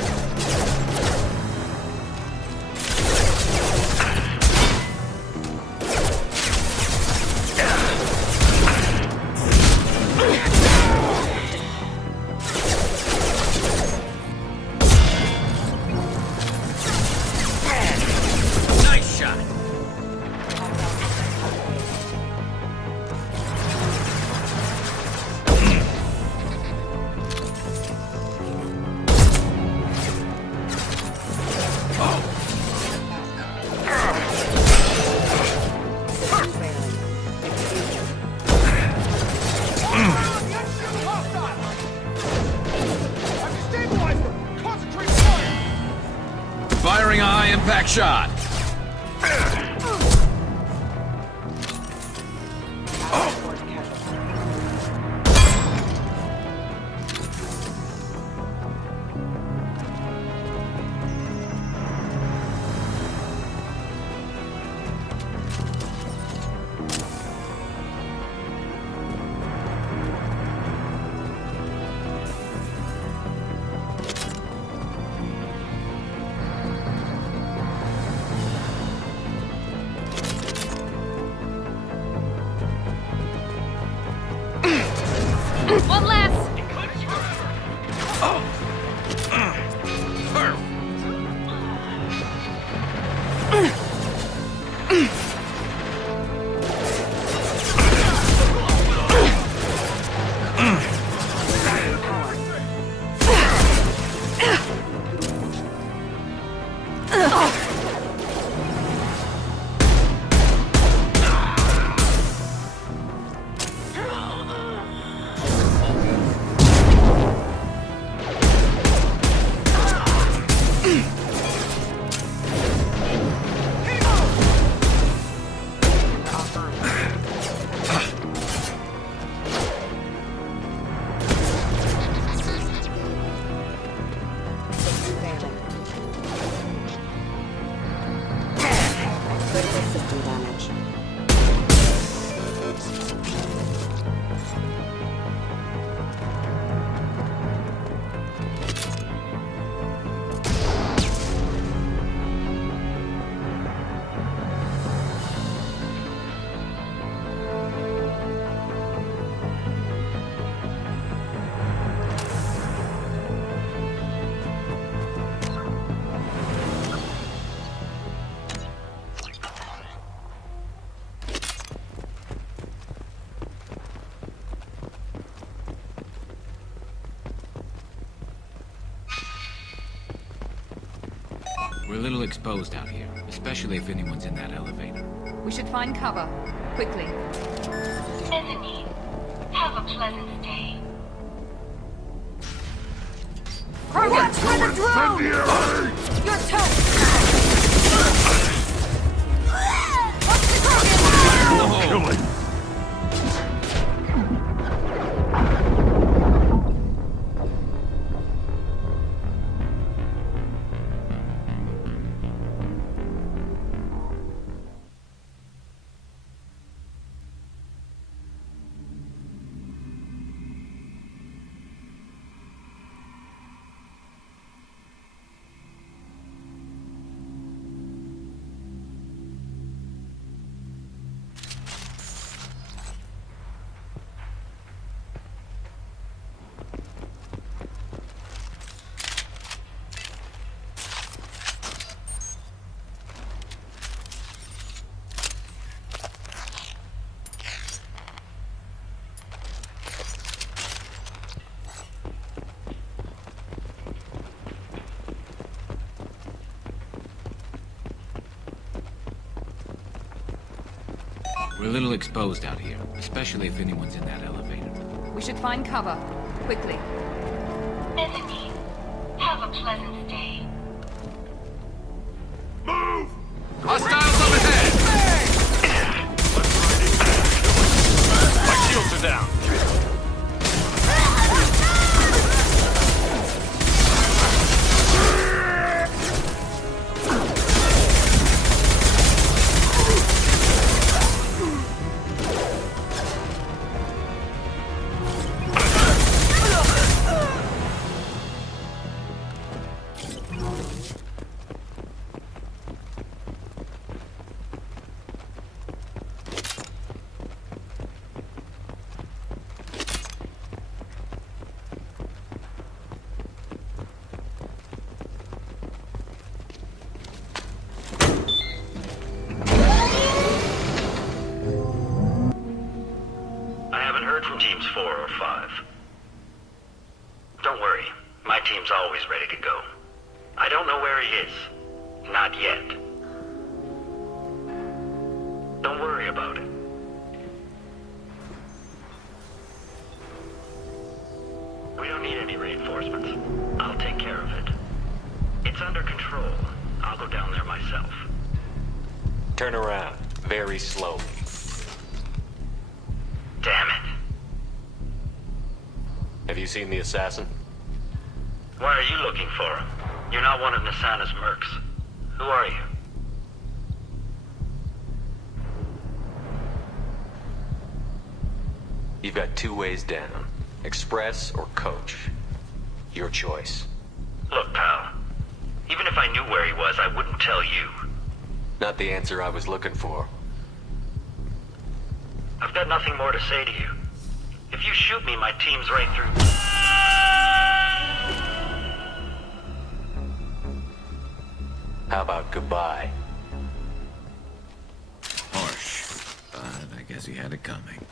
Nice shot. Firing a high-impact shot. One less! System damage. We're a little exposed out here, especially if anyone's in that elevator. We should find cover. Quickly. Bethany, have a pleasant day. Watch for the drone! You're toast! Kill it! We're a little exposed out here, especially if anyone's in that elevator. We should find cover. Quickly. Bethany, have a pleasant stay. Move! Hostiles up ahead! My shields are down. I haven't heard from teams 4 or 5. Don't worry, my team's always ready to go. I don't know where he is. Not yet. Don't worry about it. We don't need any reinforcements. I'll take care of it. It's under control. I'll go down there myself. Turn around. Very slowly. Damn it. Have you seen the assassin? Why are you looking for him? You're not one of Nasana's mercs. Who are you? You've got 2 ways down. Express or coach. Your choice. Look, pal. Even if I knew where he was, I wouldn't tell you. Not the answer I was looking for. I've got nothing more to say to you. If you shoot me, my team's right through. How about goodbye? Harsh, but I guess he had it coming.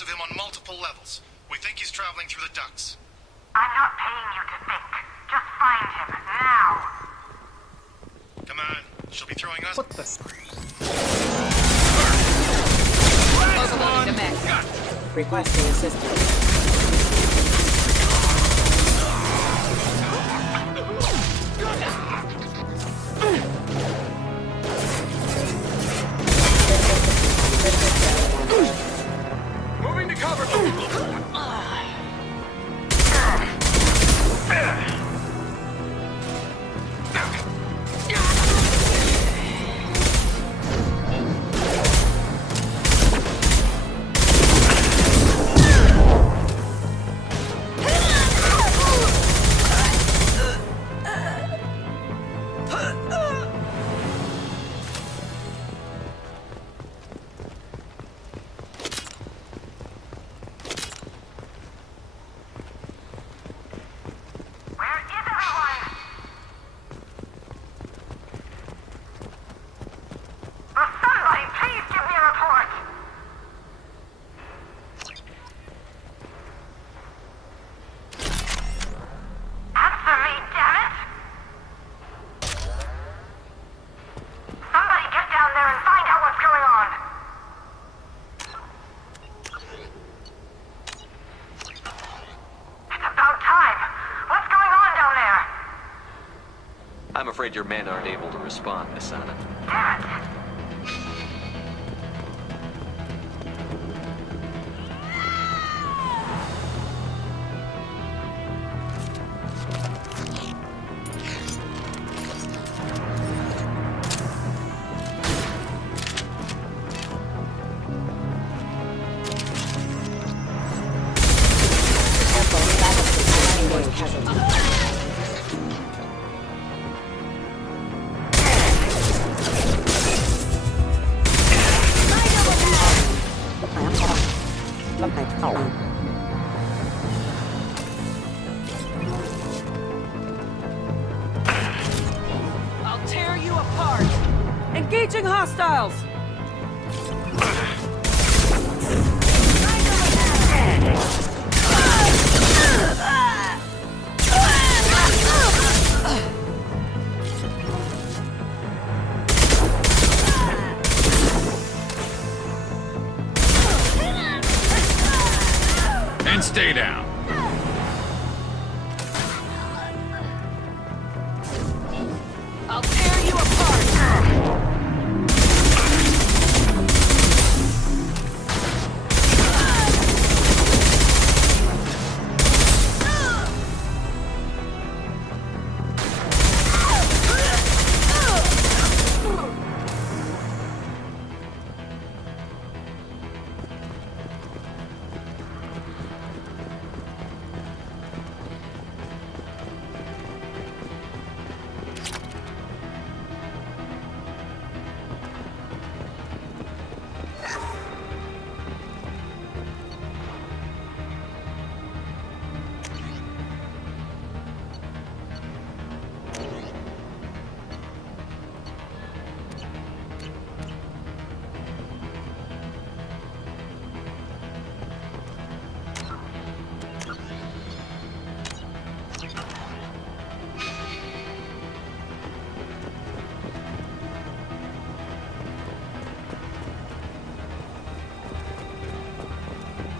Of him on multiple levels. We think he's traveling through the ducts. I'm not paying you to think. Just find him, now. Come on, she'll be throwing us. What the? Requesting assistance. Moving to cover. I'm afraid your men aren't able to respond, Nasana. hostiles! And stay down. I'll tear you apart!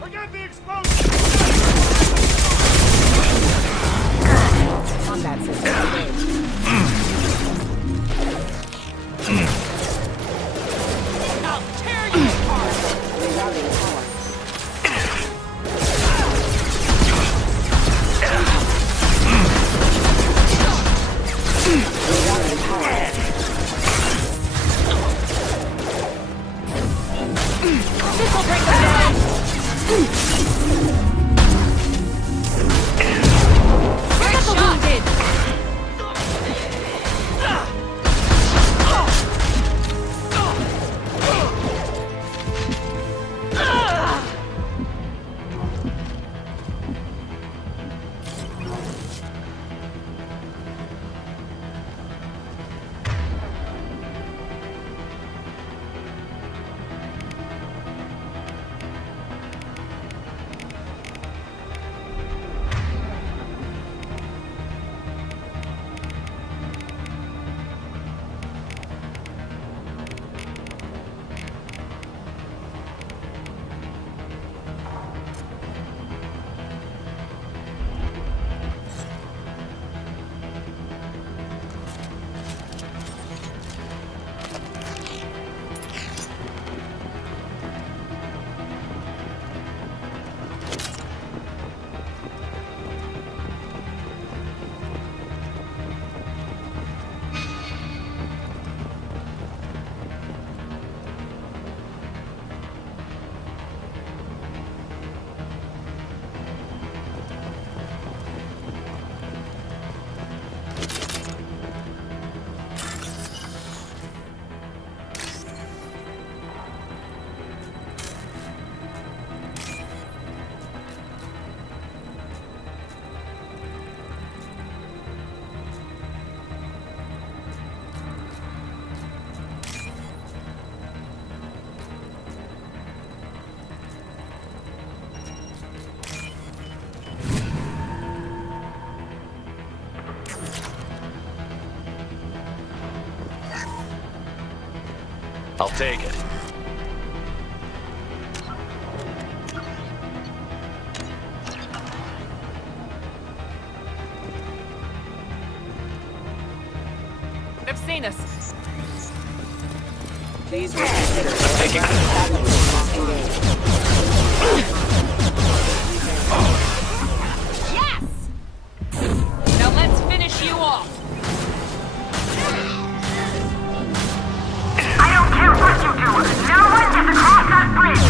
Forget the explosion! Combat system engaged. I'll tear you apart! Rerouting power. Rerouting power. This will break them down! Great shot! I'll take it. They've seen us. Please reconsider. Taking it. Yes! Now let's finish you off. I don't care what you do! No one gets across that bridge!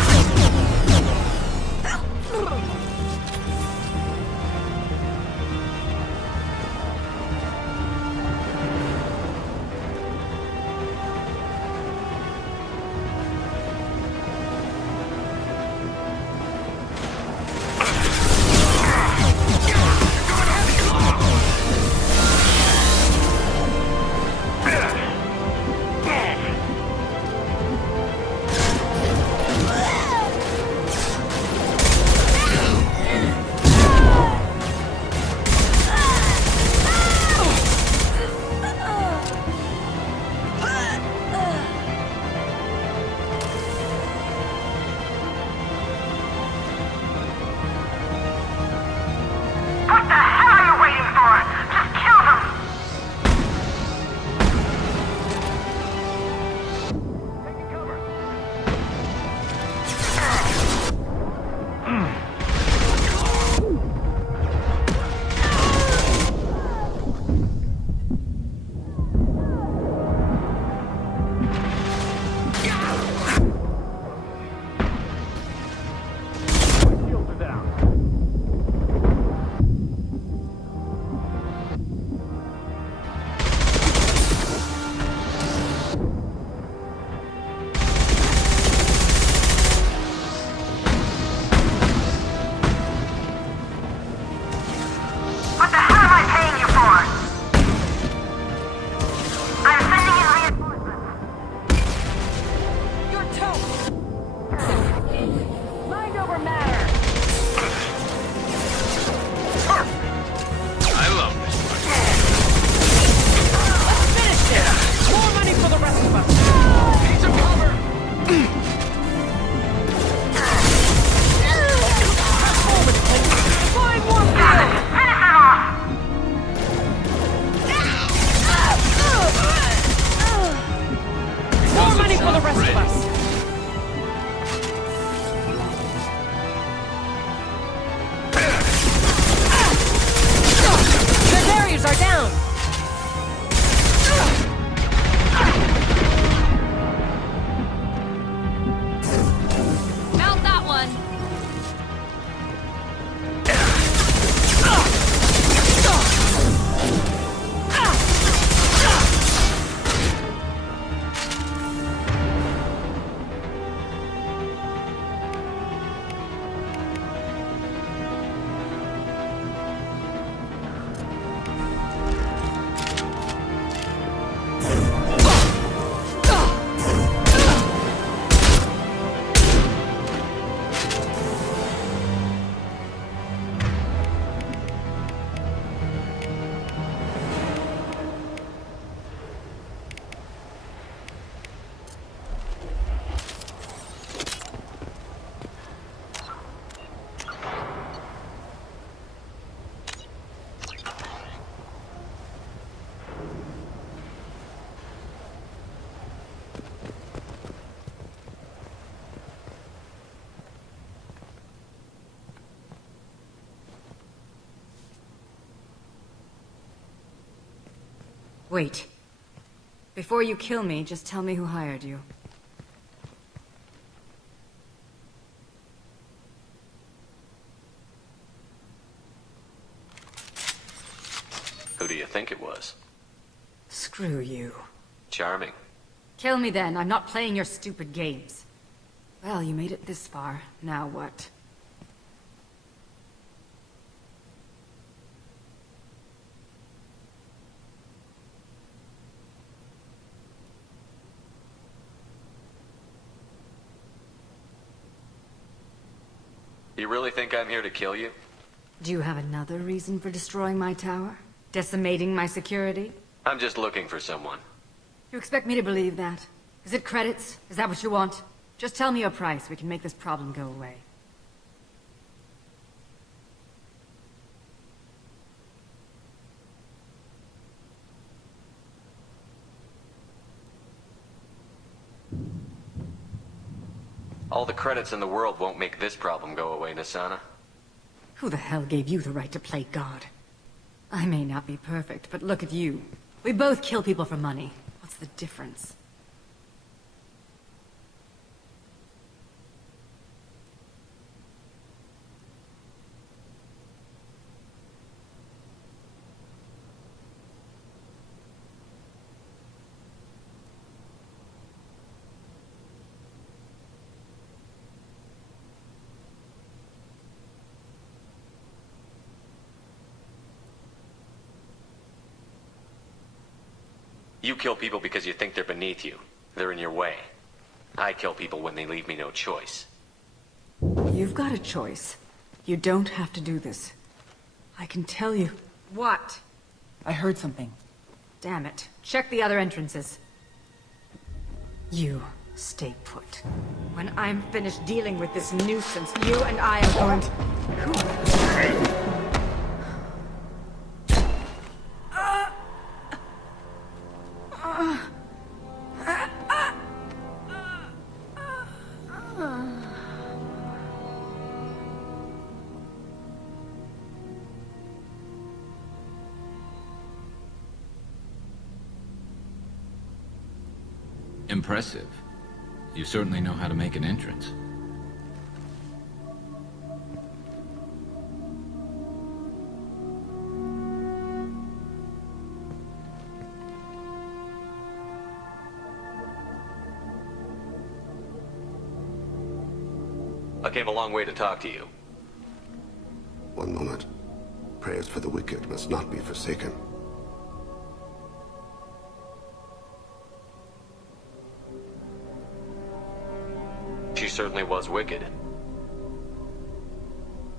Wait. Before you kill me, just tell me who hired you. Who do you think it was? Screw you. Charming. Kill me then. I'm not playing your stupid games. Well, you made it this far. Now what? You really think I'm here to kill you? Do you have another reason for destroying my tower? Decimating my security? I'm just looking for someone. You expect me to believe that? Is it credits? Is that what you want? Just tell me a price. We can make this problem go away. All the credits in the world won't make this problem go away, Nasana. Who the hell gave you the right to play God? I may not be perfect, but look at you. We both kill people for money. What's the difference? You kill people because you think they're beneath you. They're in your way. I kill people when they leave me no choice. You've got a choice. You don't have to do this. I can tell you. What? I heard something. Damn it. Check the other entrances. You stay put. When I'm finished dealing with this nuisance, you and I are going to... Impressive. You certainly know how to make an entrance. I came a long way to talk to you. One moment. Prayers for the wicked must not be forsaken. She certainly was wicked.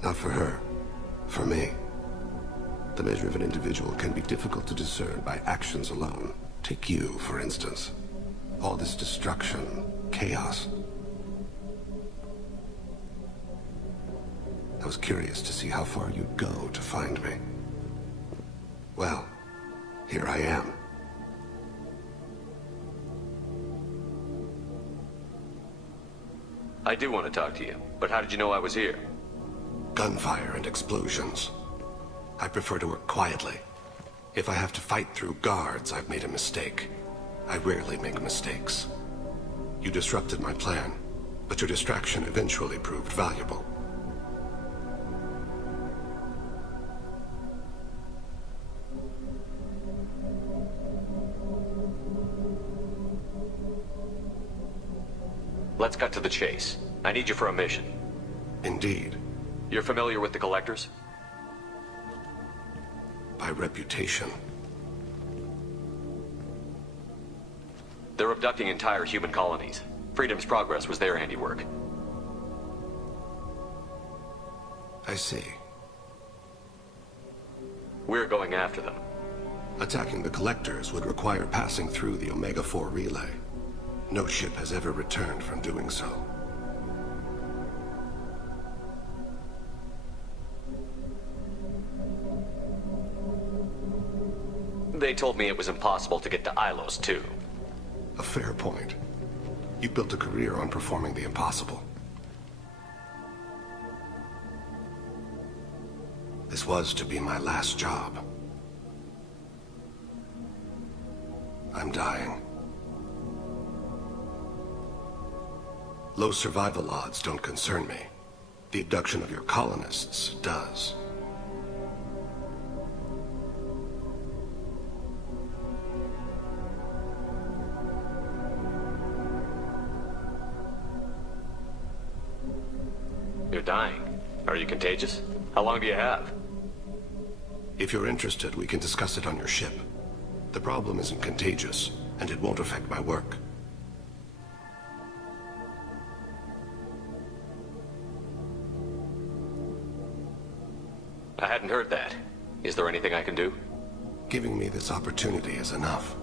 Not for her. For me. The measure of an individual can be difficult to discern by actions alone. Take you, for instance. All this destruction, chaos. I was curious to see how far you'd go to find me. Well, here I am. I do want to talk to you, but how did you know I was here? Gunfire and explosions. I prefer to work quietly. If I have to fight through guards, I've made a mistake. I rarely make mistakes. You disrupted my plan, but your distraction eventually proved valuable. Let's cut to the chase. I need you for a mission. Indeed. You're familiar with the Collectors? By reputation. They're abducting entire human colonies. Freedom's Progress was their handiwork. I see. We're going after them. Attacking the Collectors would require passing through the Omega-4 relay. No ship has ever returned from doing so. They told me it was impossible to get to Ilos, too. A fair point. You built a career on performing the impossible. This was to be my last job. I'm dying. Low survival odds don't concern me. The abduction of your colonists does. You're dying. Are you contagious? How long do you have? If you're interested, we can discuss it on your ship. The problem isn't contagious, and it won't affect my work. I hadn't heard that. Is there anything I can do? Giving me this opportunity is enough.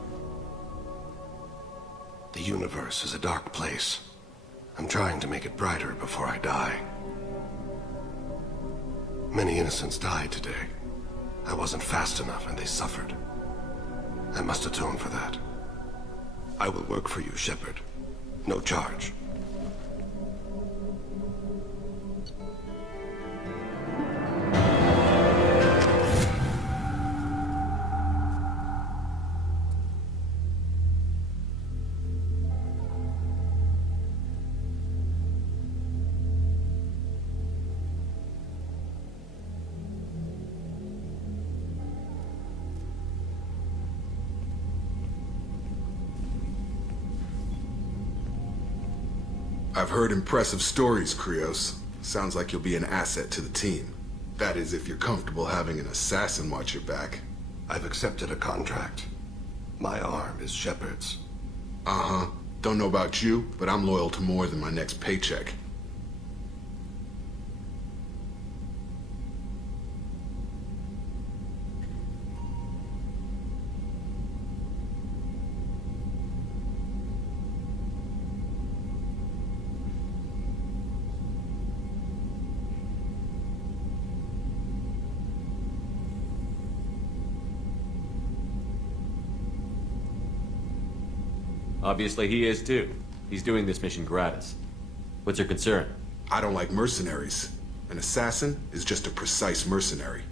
The universe is a dark place. I'm trying to make it brighter before I die. Many innocents died today. I wasn't fast enough and they suffered. I must atone for that. I will work for you, Shepard. No charge. I've heard impressive stories, Krios. Sounds like you'll be an asset to the team. That is, if you're comfortable having an assassin watch your back. I've accepted a contract. My arm is Shepard's. Uh-huh. Don't know about you, but I'm loyal to more than my next paycheck. Obviously he is too. He's doing this mission gratis. What's your concern? I don't like mercenaries. An assassin is just a precise mercenary.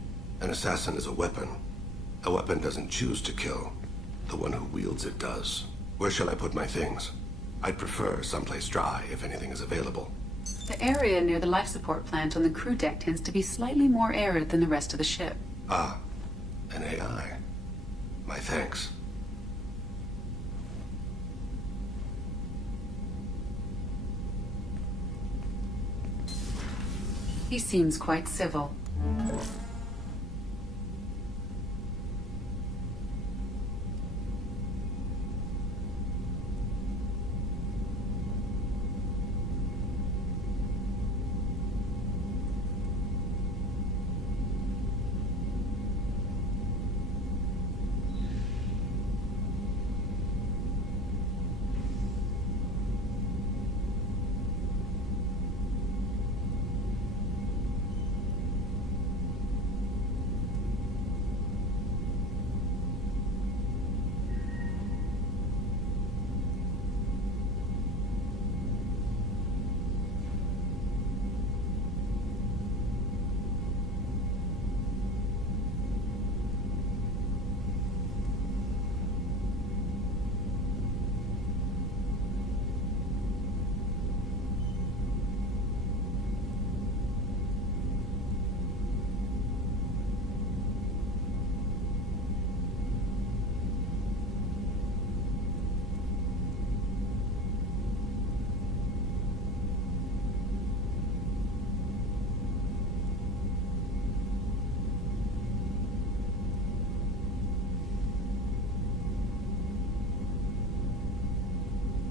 An assassin is a weapon. A weapon doesn't choose to kill. The one who wields it does. Where shall I put my things? I'd prefer someplace dry if anything is available. The area near the life support plant on the crew deck tends to be slightly more arid than the rest of the ship. Ah, an AI. My thanks. He seems quite civil.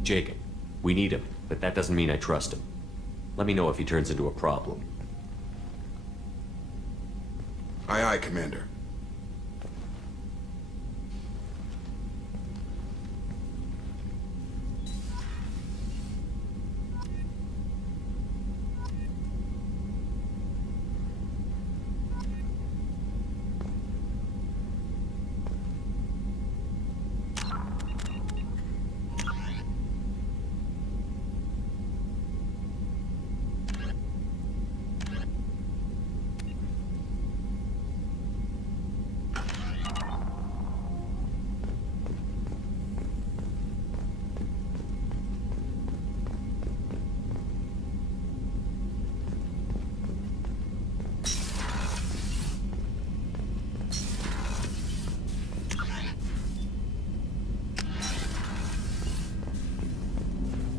Jacob. We need him, but that doesn't mean I trust him. Let me know if he turns into a problem. Aye, aye, Commander.